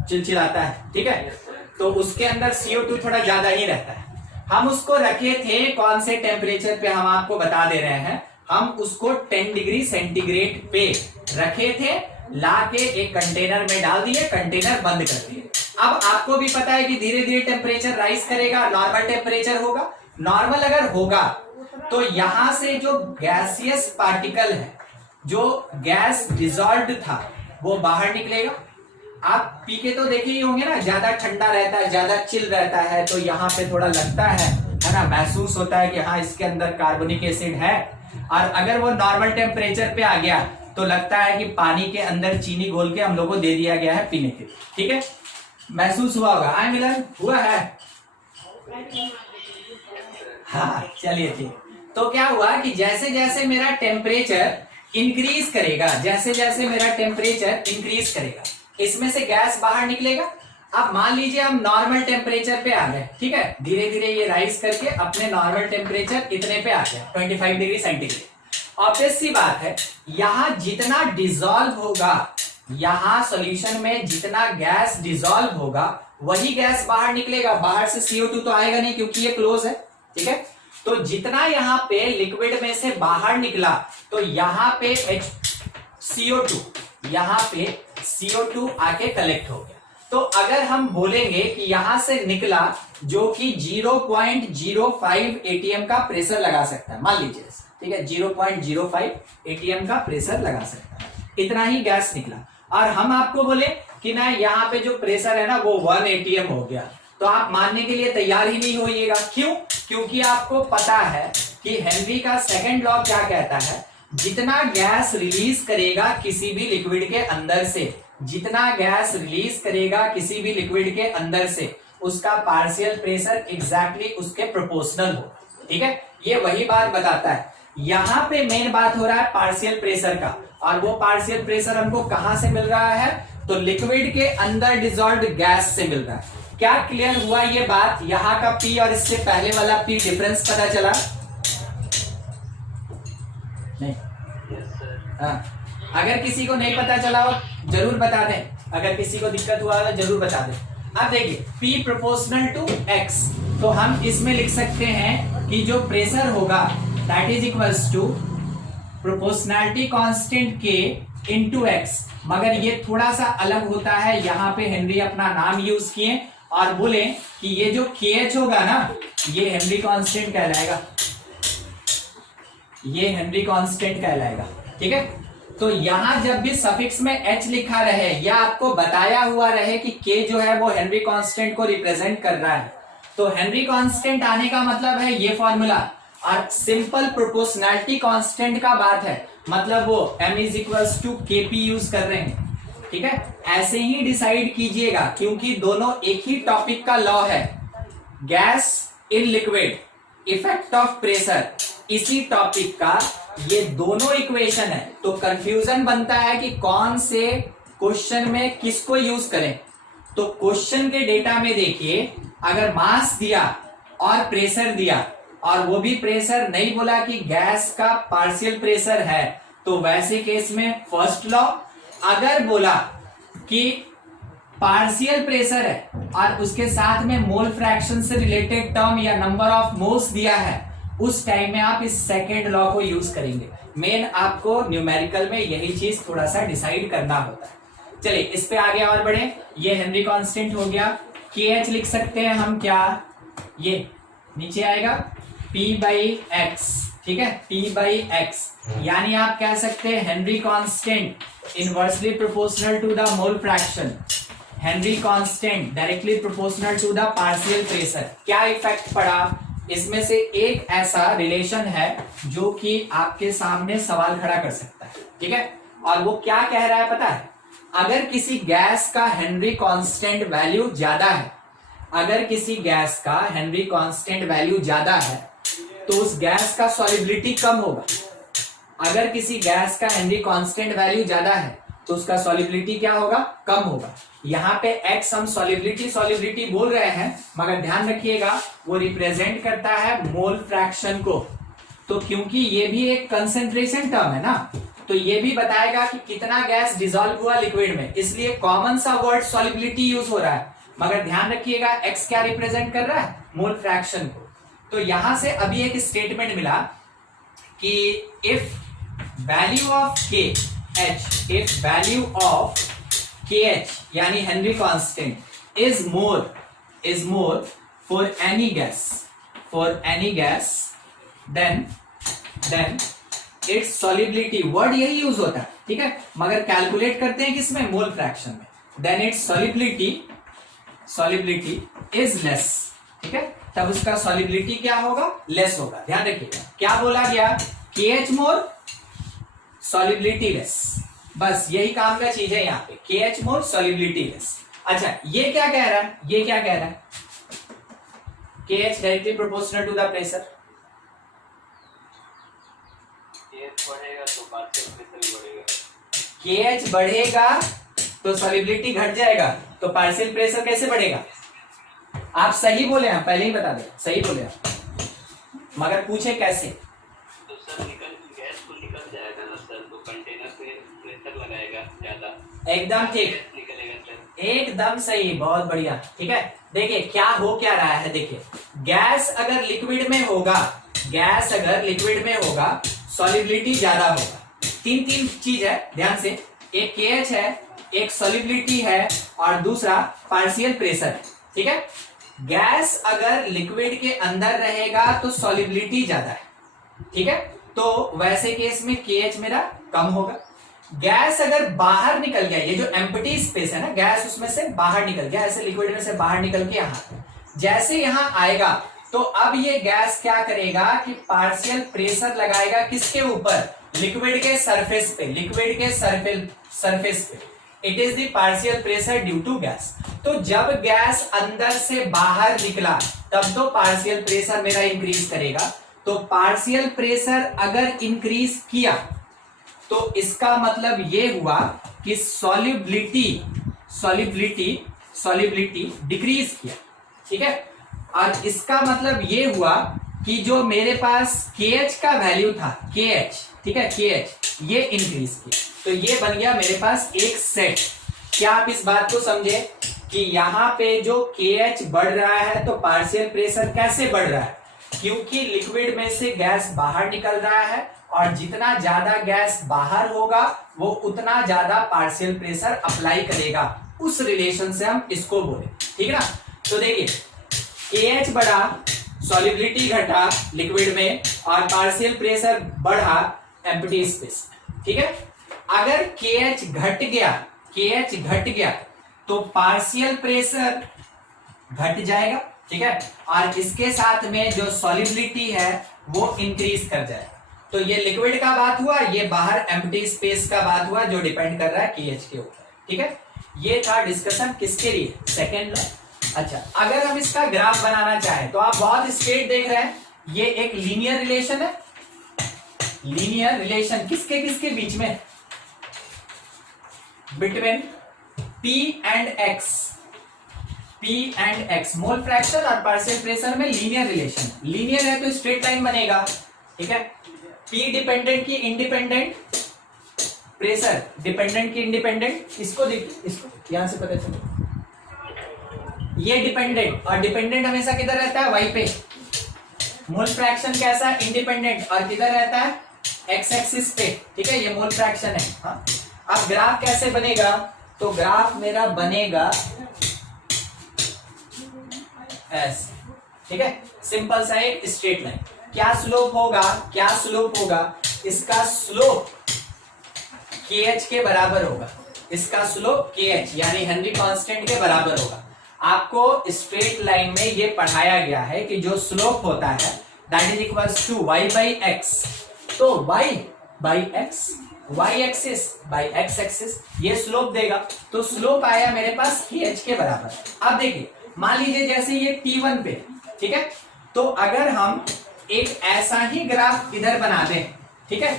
चिलचिलाता है, ठीक है, तो उसके अंदर CO2 थोड़ा ज्यादा ही रहता है। हम उसको रखे थे कौन से टेम्परेचर पे, हम आपको बता दे रहे हैं, हम उसको 10 डिग्री सेंटीग्रेड पे रखे थे, लाके एक कंटेनर में डाल दिए, कंटेनर बंद कर दिए। अब आपको भी पता है कि धीरे धीरे टेम्परेचर राइज करेगा, नॉर्मल टेम्परेचर होगा। नॉर्मल अगर होगा तो यहां से जो गैसियस पार्टिकल है, जो गैस डिसॉल्व्ड था, वो बाहर निकलेगा। आप पी के तो देखे ही होंगे ना, ज्यादा ठंडा रहता है, ज्यादा चिल रहता है, तो यहाँ पे थोड़ा लगता है ना, महसूस होता है कि हाँ इसके अंदर कार्बोनिक एसिड है। और अगर वो नॉर्मल टेम्परेचर पे आ गया तो लगता है कि पानी के अंदर चीनी घोल के हम लोग को दे दिया गया है पीने के लिए, ठीक है, महसूस हुआ होगा। हाँ मिलन हुआ है, हाँ चलिए ठीक। तो क्या हुआ कि जैसे जैसे मेरा टेम्परेचर इंक्रीज करेगा, जैसे जैसे मेरा टेम्परेचर इंक्रीज करेगा, इसमें से गैस बाहर निकलेगा। अब मान लीजिए हम नॉर्मल टेम्परेचर पे आ गए, ठीक है, धीरे धीरे ये राइज करके अपने नॉर्मल टेम्परेचर इतने पे आ गया, 25 डिग्री सेंटीग्रेड। ऑब्वियस सी बात है, यहां जितना डिसॉल्व होगा यहां सॉल्यूशन में जितना गैस डिसॉल्व होगा वही गैस बाहर निकलेगा, बाहर से CO2 तो आएगा नहीं क्योंकि ये क्लोज है, ठीक है। तो जितना यहाँ पे लिक्विड में से बाहर निकला तो यहाँ पे CO2, यहाँ पे CO2 आके कलेक्ट हो गया। तो अगर हम बोलेंगे कि यहां से निकला जो कि 0.05 ATM का प्रेशर लगा सकता है, मान लीजिए, ठीक है, 0.05 ATM का प्रेशर लगा सकता है, इतना ही गैस निकला। और हम आपको बोले कि ना यहाँ पे जो प्रेशर है ना वो 1 ATM हो गया, तो आप मानने के लिए तैयार ही नहीं होइएगा। क्यों? क्योंकि आपको पता है कि हेनरी का सेकंड लॉ क्या कहता है, जितना गैस रिलीज करेगा किसी भी लिक्विड के अंदर से, जितना गैस रिलीज करेगा किसी भी लिक्विड के अंदर से, उसका पार्शियल प्रेशर एग्जैक्टली उसके प्रोपोर्शनल हो, ठीक है। ये वही बात बताता है। यहां पे मेन बात हो रहा है पार्शियल प्रेशर का, और वो पार्शियल प्रेशर हमको कहां से मिल रहा है, तो लिक्विड के अंदर डिसॉल्व्ड गैस से मिल रहा है। क्या क्लियर हुआ ये बात? यहाँ का P और इससे पहले वाला P डिफरेंस पता चला? नहीं? हाँ, अगर किसी को नहीं पता चला हो जरूर बता दें, अगर किसी को दिक्कत हुआ है जरूर बता दें। अब देखिए P प्रोपोर्शनल टू X, तो हम इसमें लिख सकते हैं कि जो प्रेशर होगा that is equals to proportionality constant K into X, मगर ये थोड़ा सा अलग होता है। यहाँ पे हेनरी अपना नाम यूज किए और बोले कि ये जो KH होगा ना, ये हेनरी कांस्टेंट कहलाएगा, ये हेनरी कांस्टेंट कहलाएगा, ठीक है। तो यहां जब भी सफिक्स में H लिखा रहे या आपको बताया हुआ रहे कि K जो है वो हेनरी कांस्टेंट को रिप्रेजेंट कर रहा है, तो हेनरी कांस्टेंट आने का मतलब है ये फॉर्मूला, और सिंपल प्रोपोर्शनैलिटी कांस्टेंट का बात है, मतलब वो M is equals to KP use कर रहे हैं, ठीक है। ऐसे ही डिसाइड कीजिएगा क्योंकि दोनों एक ही टॉपिक का लॉ है, gas in liquid, effect of pressure, इसी टॉपिक का ये दोनों इक्वेशन है। तो कंफ्यूजन बनता है कि कौन से क्वेश्चन में किसको यूज करें। तो क्वेश्चन के डेटा में देखिए, अगर मास दिया और प्रेशर दिया, और वो भी प्रेशर नहीं बोला कि गैस का पार्शियल प्रेशर है, तो वैसे केस में फर्स्ट लॉ। अगर बोला कि पार्शियल प्रेशर है और उसके साथ में मोल फ्रैक्शन से रिलेटेड टर्म या नंबर ऑफ मोल्स दिया है, उस टाइम में आप इस सेकेंड लॉ को यूज करेंगे। मेन आपको न्यूमेरिकल में यही चीज थोड़ा सा डिसाइड करना होता है। चलिए इस पे आगे और बढ़े। ये हेनरी कांस्टेंट हो गया, KH लिख सकते हैं हम, क्या ये नीचे आएगा P बाई एक्स, ठीक है, P बाई एक्स, यानी आप कह सकते हैं Henry constant inversely proportional to the mole fraction, Henry constant directly proportional to the partial pressure. क्या इफेक्ट पड़ा? इसमें से एक ऐसा रिलेशन है जो कि आपके सामने सवाल खड़ा कर सकता है, ठीक है। और वो क्या कह रहा है पता है? अगर किसी गैस का हेनरी कांस्टेंट वैल्यू ज्यादा है, अगर किसी गैस का हेनरी कांस्टेंट वैल्यू ज्यादा है तो उस गैस का सॉल्युबिलिटी कम होगा। अगर किसी गैस का हेनरी कांस्टेंट वैल्यू ज्यादा है तो उसका सॉल्युबिलिटी क्या होगा? कम होगा। यहाँ पे X हम सॉल्युबिलिटी बोल रहे हैं, मगर ध्यान रखिएगा वो रिप्रेजेंट करता है मोल फ्रैक्शन को। तो क्योंकि ये भी एक कंसेंट्रेशन टर्म है ना, तो ये भी बताएगा कि कितना गैस डिसॉल्व हुआ लिक्विड में, इसलिए कॉमन सा वर्ड सॉल्युबिलिटी यूज हो रहा है, मगर ध्यान रखिएगा X क्या रिप्रेजेंट कर रहा है? मोल फ्रैक्शन को। तो यहां से अभी एक स्टेटमेंट मिला कि if value of KH, if value of KH यानी Henry constant is more for any gas then its solubility, word यही यूज होता है, ठीक है, मगर कैलकुलेट करते हैं किसमें? मोल फ्रैक्शन में। Then its solubility is less, ठीक है, तब उसका सॉल्युबिलिटी क्या होगा? लेस होगा। ध्यान रखिएगा क्या बोला गया? KH मोर, सॉल्युबिलिटी लेस, बस यही काम का चीज है यहाँ पे, KH मोर, सॉल्युबिलिटी लेस। अच्छा ये क्या कह रहा है? ये क्या कह रहा है? KH directly proportional to the pressure. बढ़ेगा तो पार्शियल प्रेशर बढ़ेगा, KH बढ़ेगा तो सॉल्युबिलिटी घट जाएगा, तो पार्शियल प्रेशर कैसे बढ़ेगा? आप सही बोले हैं, पहले ही बता दें, सही बोले आप, मगर पूछे कैसे? तो सर गैस तो निकल जाएगा ना सर, तो कंटेनर पे प्रेशर लगाएगा ज्यादा। एकदम ठीक, निकलेगा सर। एकदम सही, बहुत बढ़िया। ठीक है, देखिए क्या हो क्या रहा है। देखिए गैस अगर लिक्विड में होगा, गैस अगर लिक्विड में होगा, सॉलिबिलिटी ज्यादा होगा। तीन तीन चीज है, ध्यान से, एक केएच है, एक सॉलिबिलिटी है, और दूसरा पार्शियल प्रेशर है। ठीक है, गैस अगर लिक्विड के अंदर रहेगा तो सॉलिबिलिटी ज्यादा है। ठीक है, तो वैसे केस में केएच मेरा कम होगा। गैस अगर बाहर निकल गया, ये जो एम्प्टी स्पेस है ना, गैस उसमें से बाहर निकल गया, ऐसे लिक्विड में से बाहर निकल के यहां, जैसे यहां आएगा तो अब ये गैस क्या करेगा कि पार्शियल प्रेशर लगाएगा किसके ऊपर, लिक्विड के सरफेस पे, लिक्विड के सरफेस पे। It is the partial pressure due to gas. तो जब गैस अंदर से बाहर निकला तब तो पार्शियल प्रेशर मेरा इंक्रीज करेगा। तो पार्शियल प्रेशर अगर इंक्रीज किया तो इसका मतलब ये हुआ कि सॉलिबिलिटी डिक्रीज किया। ठीक है, और इसका मतलब ये हुआ कि जो मेरे पास KH का वैल्यू था, KH, ठीक है, KH ये इंक्रीज किया, तो ये बन गया मेरे पास एक सेट। क्या आप इस बात को समझे कि यहां पे जो KH बढ़ रहा है तो पार्शियल प्रेशर कैसे बढ़ रहा है, क्योंकि लिक्विड में से गैस बाहर निकल रहा है, और जितना ज्यादा गैस बाहर होगा वो उतना ज्यादा पार्शियल प्रेशर अप्लाई करेगा। उस रिलेशन से हम इसको बोले। ठीक है ना, तो देखिए KH बढ़ा, सॉलिबिलिटी घटा लिक्विड में, और पार्शियल प्रेशर बढ़ा एम्प्टी स्पेस। ठीक है, अगर KH घट गया तो पार्शियल प्रेशर घट जाएगा। ठीक है, और इसके साथ में जो सॉलिबिलिटी है वो इंक्रीज कर जाएगा। तो ये लिक्विड का बात हुआ, ये बाहर एम्प्टी स्पेस का बात हुआ, जो डिपेंड कर रहा है KH के ऊपर। ठीक है, ये था डिस्कशन किसके लिए, सेकेंड लॉ। अच्छा, अगर हम इसका ग्राफ बनाना चाहें तो आप बहुत स्ट्रेट देख रहे हैं, ये एक लीनियर रिलेशन है। लीनियर रिलेशन किसके किसके बीच में, between P and X, mole fraction और पार्शियल प्रेशर में लीनियर रिलेशन। लीनियर है तो स्ट्रेट लाइन बनेगा। ठीक है, P डिपेंडेंट की इंडिपेंडेंट, प्रेशर डिपेंडेंट की इंडिपेंडेंट। इसको देखिए, इसको यहां से पता चले, ये डिपेंडेंट, और डिपेंडेंट हमेशा किधर रहता है, Y पे। मोल फ्रैक्शन कैसा, इंडिपेंडेंट, और किधर रहता है, X एक्सिस पे। ठीक है, ये मोल फ्रैक्शन है। हाँ, अब ग्राफ कैसे बनेगा, तो ग्राफ मेरा बनेगा ऐसे। ठीक है, सिंपल सा एक स्ट्रेट लाइन। क्या स्लोप होगा, इसका स्लोप KH के बराबर होगा, इसका स्लोप KH यानी हेनरी कांस्टेंट के बराबर होगा। आपको स्ट्रेट लाइन में ये पढ़ाया गया है कि जो स्लोप होता है that is equals to y by x। तो y by x, y axis by x axis, ये स्लोप देगा। तो स्लोप आया मेरे पास KH के बराबर। अब देखिए, मान लीजिए जैसे ये T1 पे, ठीक है, तो अगर हम एक ऐसा ही ग्राफ इधर बना दें, ठीक है,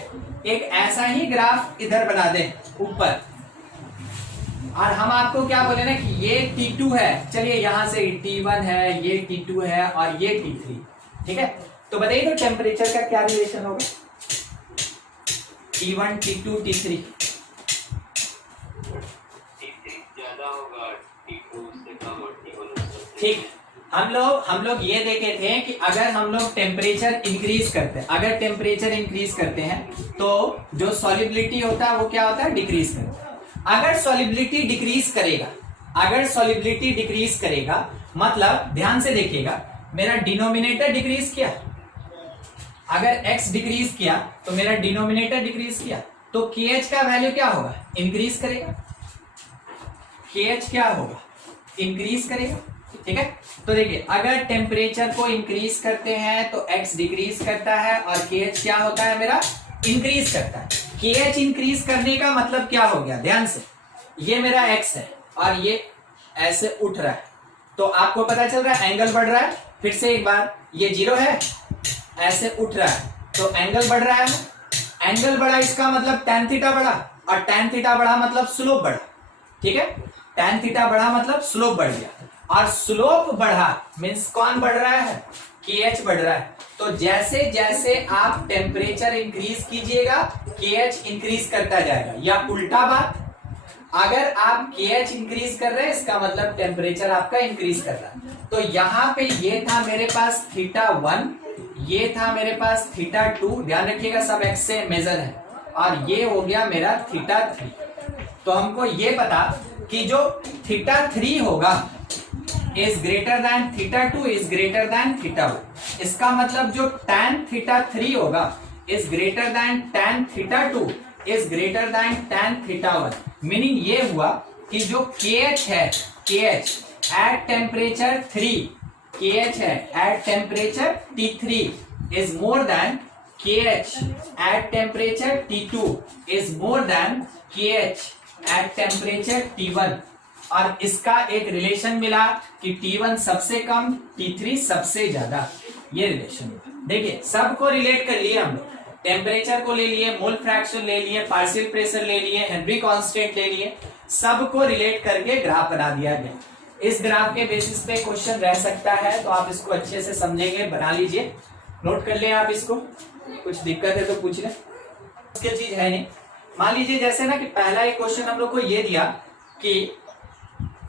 एक ऐसा ही ग्राफ इधर बना दें ऊपर, और हम आपको क्या बोले ना कि ये T2 है, चलिए यहां से T1 है, ये T2 है, और ये T3। ठीक है, तो बताइए तो टेम्परेचर का क्या रिलेशन होगा, T1 T2 T3। T3 ज्यादा होगा, T2 से कम और T1 से। ठीक, हम लोग ये देखे थे कि अगर हम लोग टेम्परेचर इंक्रीज करते हैं, अगर टेम्परेचर इंक्रीज करते हैं तो जो सॉलिबिलिटी होता है वो क्या होता है, डिक्रीज करता है। अगर सॉलिबिलिटी डिक्रीज करेगा मतलब ध्यान से देखिएगा, मेरा डिनोमिनेटर डिक्रीज किया, अगर x डिक्रीज किया तो मेरा डिनोमिनेटर डिक्रीज किया, तो KH का वैल्यू क्या होगा, इंक्रीज करेगा। KH क्या होगा, इंक्रीज करेगा। ठीक है, तो देखिए अगर टेम्परेचर को इंक्रीज करते हैं तो x डिक्रीज करता है, और KH क्या होता है मेरा, इंक्रीज करता है। KH इंक्रीज करने का मतलब क्या हो गया, ध्यान से, ये मेरा x है और ये ऐसे उठ रहा है, तो आपको पता चल रहा है एंगल बढ़ रहा है। फिर से एक बार, ये 0 है, ऐसे उठ रहा है तो एंगल बढ़ रहा है। एंगल बढ़ा इसका मतलब tan थीटा बढ़ा, और tan थीटा बढ़ा मतलब स्लोप बढ़ा। ठीक है, tan थीटा बढ़ा मतलब स्लोप बढ़ गया, और स्लोप बढ़ा मीन्स कौन बढ़ रहा है, KH बढ़ रहा है। तो जैसे जैसे आप टेम्परेचर इंक्रीज कीजिएगा KH इंक्रीज करता जाएगा, या उल्टा बात, अगर आप KH इंक्रीज कर रहे हैं इसका मतलब टेम्परेचर आपका इंक्रीज कर रहा है। तो यहाँ पे ये था मेरे पास θ1, ये था मेरे पास θ2, ध्यान रखिएगा सब x से मेजर है, और ये हो गया मेरा θ3। तो हमको ये पता कि जो θ3 होगा is greater than θ2 is greater than θ1। इसका मतलब जो tan θ3 होगा is greater than tan θ2 is greater than tan θ1। Meaning ये हुआ कि जो KH है, KH एट टेम्परेचर 3, KH है at temperature T3 is more than KH at temperature T2 is more than KH at temperature T1। और इसका एक relation मिला कि T1 सबसे कम, T3 सबसे ज्यादा, ये रिलेशन। देखिए सबको रिलेट कर लिए हम लोग, टेम्परेचर को ले लिए, मोल फ्रैक्शन ले लिए, पार्शियल प्रेशर ले लिए, हेनरी कांस्टेंट ले लिए, सबको रिलेट करके ग्राफ बना दिया गया। इस ग्राफ के बेसिस पे क्वेश्चन रह सकता है, तो आप इसको अच्छे से समझेंगे, बना लीजिए, नोट कर लें आप इसको, कुछ दिक्कत है तो पूछ लें, मुश्किल चीज है नहीं। मान लीजिए जैसे ना कि पहला एक क्वेश्चन हम लोग को ये दिया कि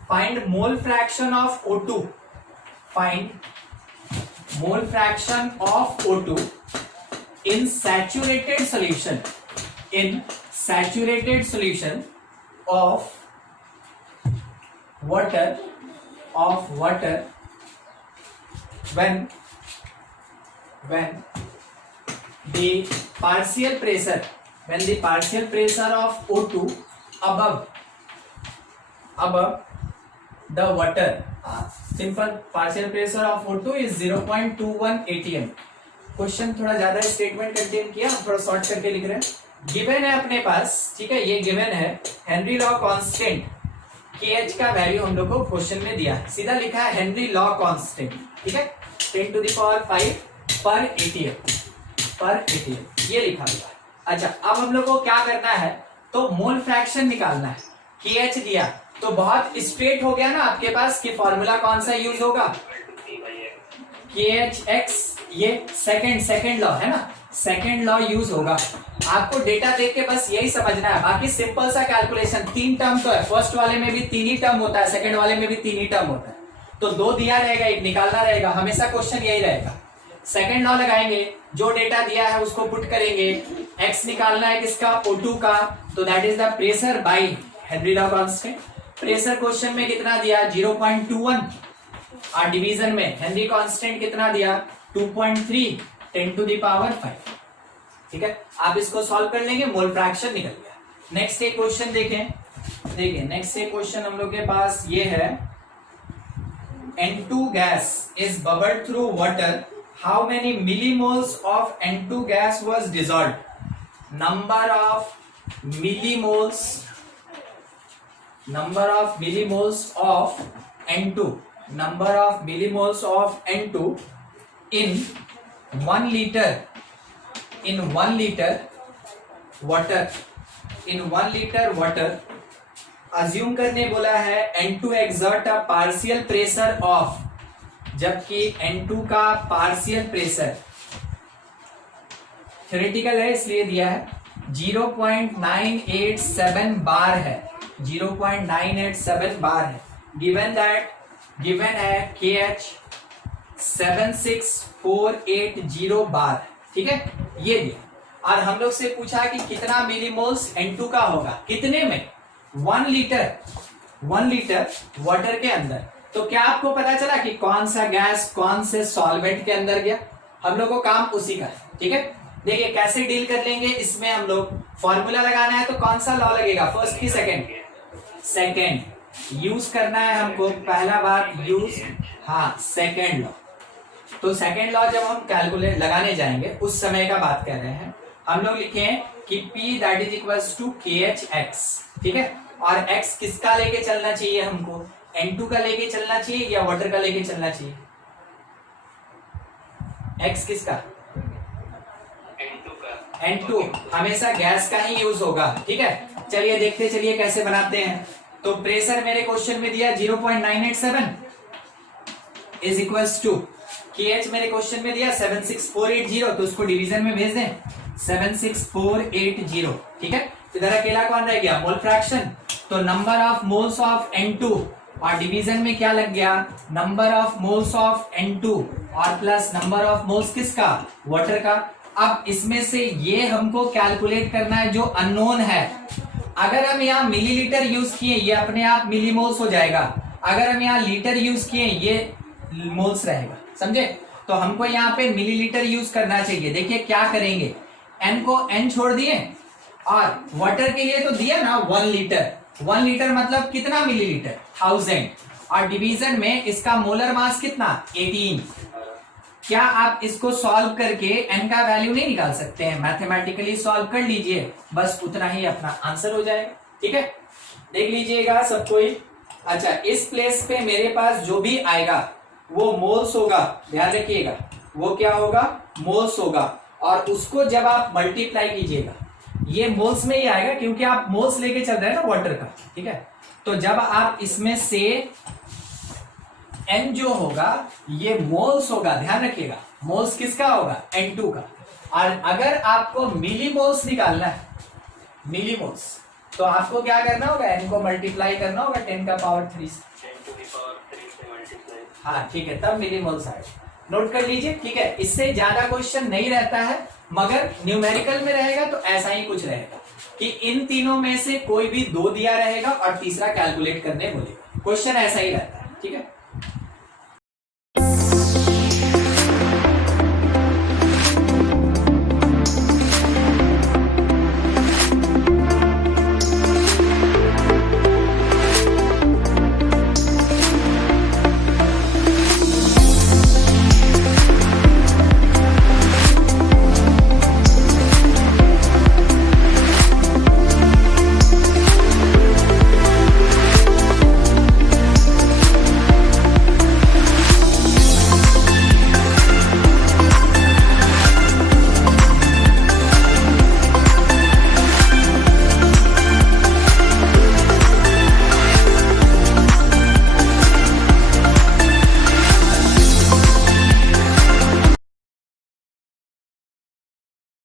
find mole fraction of O2, find mole fraction of O2 in saturated solution, in saturated solution of water when the partial pressure of O2 above the water, simple partial pressure of O2 is 0.21 atm। Question थोड़ा ज्यादा statement contain किया, हम थोड़ा short करके लिख रहे हैं। Given है अपने पास, ठीक है, ये गिवन है हेनरी लॉ कांस्टेंट, KH का वैल्यू हम लोग को क्वेश्चन में दिया है, सीधा लिखा है हेनरी लॉ कांस्टेंट, ठीक है, 10⁵ पर ATM, ये लिखा हुआ है। अच्छा अब हम लोग को क्या करना है, तो मोल फ्रैक्शन निकालना है। KH दिया तो बहुत स्ट्रेट हो गया ना आपके पास कि फॉर्मूला कौन सा यूज होगा, KHX, ये सेकंड लॉ है ना, सेकंड लॉ यूज होगा। आपको डेटा देख के बस यही समझना है, बाकी सिंपल सा कैलकुलेशन, 3 टर्म तो है, फर्स्ट वाले में भी 3 ही टर्म होता है, सेकंड वाले में भी 3 ही टर्म होता है, तो 2 दिया रहेगा, एक निकालना रहेगा, हमेशा क्वेश्चन यही रहेगा। सेकंड लॉ लगाएंगे, जो डेटा दिया है उसको पुट करेंगे, x निकालना है किसका, O2 का, तो that is the pressure by Henry law constant. Pressure question में कितना दिया, 0.21, और डिवीजन में हेनरी कांस्टेंट कितना दिया, 2.3 10⁵, ठीक है। आप इसको सॉल्व कर लेंगे, मोल फ्रैक्शन निकल गया। नेक्स्ट एक क्वेश्चन देखें, देखिए नेक्स्ट एक क्वेश्चन हम लोग के पास ये है, N2 gas is bubbled through water, how many millimoles of N2 gas was dissolved? Number of millimoles of N2, number of millimoles of N2 in 1 liter water, assume करने बोला है N2 exert a partial pressure of, जबकि N2 का partial pressure theoretical है इसलिए दिया है 0.987 बार है, 0.987 बार है। गिवन है KH 76480 बार, ठीक है, ये दिया। और हम लोग से पूछा कि कितना मिलीमोल्स N2 का होगा, कितने में, 1 लीटर वाटर के अंदर। तो क्या आपको पता चला कि कौन सा गैस कौन से सॉल्वेंट के अंदर गया, हम लोग को काम उसी का है, ठीक है। देखिए कैसे डील कर लेंगे इसमें, हम लोग फॉर्मूला लगाना है तो कौन सा लॉ लगेगा, फर्स्ट की सेकंड यूज करना है हमको, पहला बात यूज, हाँ सेकंड लॉ। तो सेकंड लॉ जब हम कैलकुलेट लगाने जाएंगे उस समय का बात कर रहे हैं, हम लोग लिखे कि P that is equals to KHX, ठीक है, और X किसका लेके चलना चाहिए हमको, N2 का लेके चलना चाहिए या वाटर का लेके चलना चाहिए, X किसका, N2 हमेशा गैस का ही यूज होगा, ठीक है। चलिए देखते चलिए कैसे बनाते हैं। तो प्रेशर मेरे क्वेश्चन में दिया 0.987 इज इक्वल्स टू, KH मेरे क्वेश्चन में दिया 76480, तो उसको डिवीजन में भेज दें 76480, ठीक है। इधर अकेला कौन रह गया, मोल फ्रैक्शन, तो number of moles of N2 और डिवीजन में क्या लग गया, number of moles of N2 और प्लस नंबर ऑफ मोल्स किसका, वाटर का। अब इसमें से ये हमको कैलकुलेट करना है जो अननोन है। अगर हम यहाँ मिलीलीटर यूज किए ये अपने आप मिलीमोल्स हो जाएगा, अगर हम यहाँ लीटर यूज किए ये मोल्स रहेगा, समझे। तो हमको यहाँ पे मिलीलीटर यूज करना चाहिए। देखिए क्या करेंगे, n को n छोड़ दिए और वाटर के लिए तो दिया ना 1 लीटर, 1 लीटर मतलब कितना मिलीलीटर, 1000, और डिवीजन में इसका मोलर मास कितना 18। क्या आप इसको सॉल्व करके n का वैल्यू नहीं निकाल सकते हैं, मैथमेटिकली सॉल्व कर लीजिए, बस उतना ही अपना आंसर हो जाएगा। ठीक है, देख लीजिएगा सब कोई। अच्छा, इस प्लेस पे मेरे पास जो भी आएगा वो मोल्स होगा, ध्यान रखिएगा, वो क्या होगा, मोल्स होगा। और उसको जब आप मल्टीप्लाई कीजिएगा ये मोल्स में ही आएगा, क्योंकि आप मोल्स लेके चल रहे हैं ना वाटर का। ठीक है, तो जब आप इसमें से n जो होगा ये मोल्स होगा, ध्यान रखिएगा, मोल्स किसका होगा, N2 का। और अगर आपको मिलीमोल्स निकालना है, मिलीमोल्स, तो आपको क्या करना होगा, n को मल्टीप्लाई करना होगा 10 का पावर 3 से। 10 to the power 3 से मल्टीप्लाई। हाँ ठीक है, तब मिलीमोल्स आएगा, नोट कर लीजिए। ठीक है, इससे ज्यादा क्वेश्चन नहीं रहता है, मगर न्यूमेरिकल में रहेगा तो ऐसा ही कुछ रहेगा कि इन तीनों में से कोई भी 2 दिया रहेगा और तीसरा कैलकुलेट करने बोलेगा, क्वेश्चन ऐसा ही रहता है। ठीक है।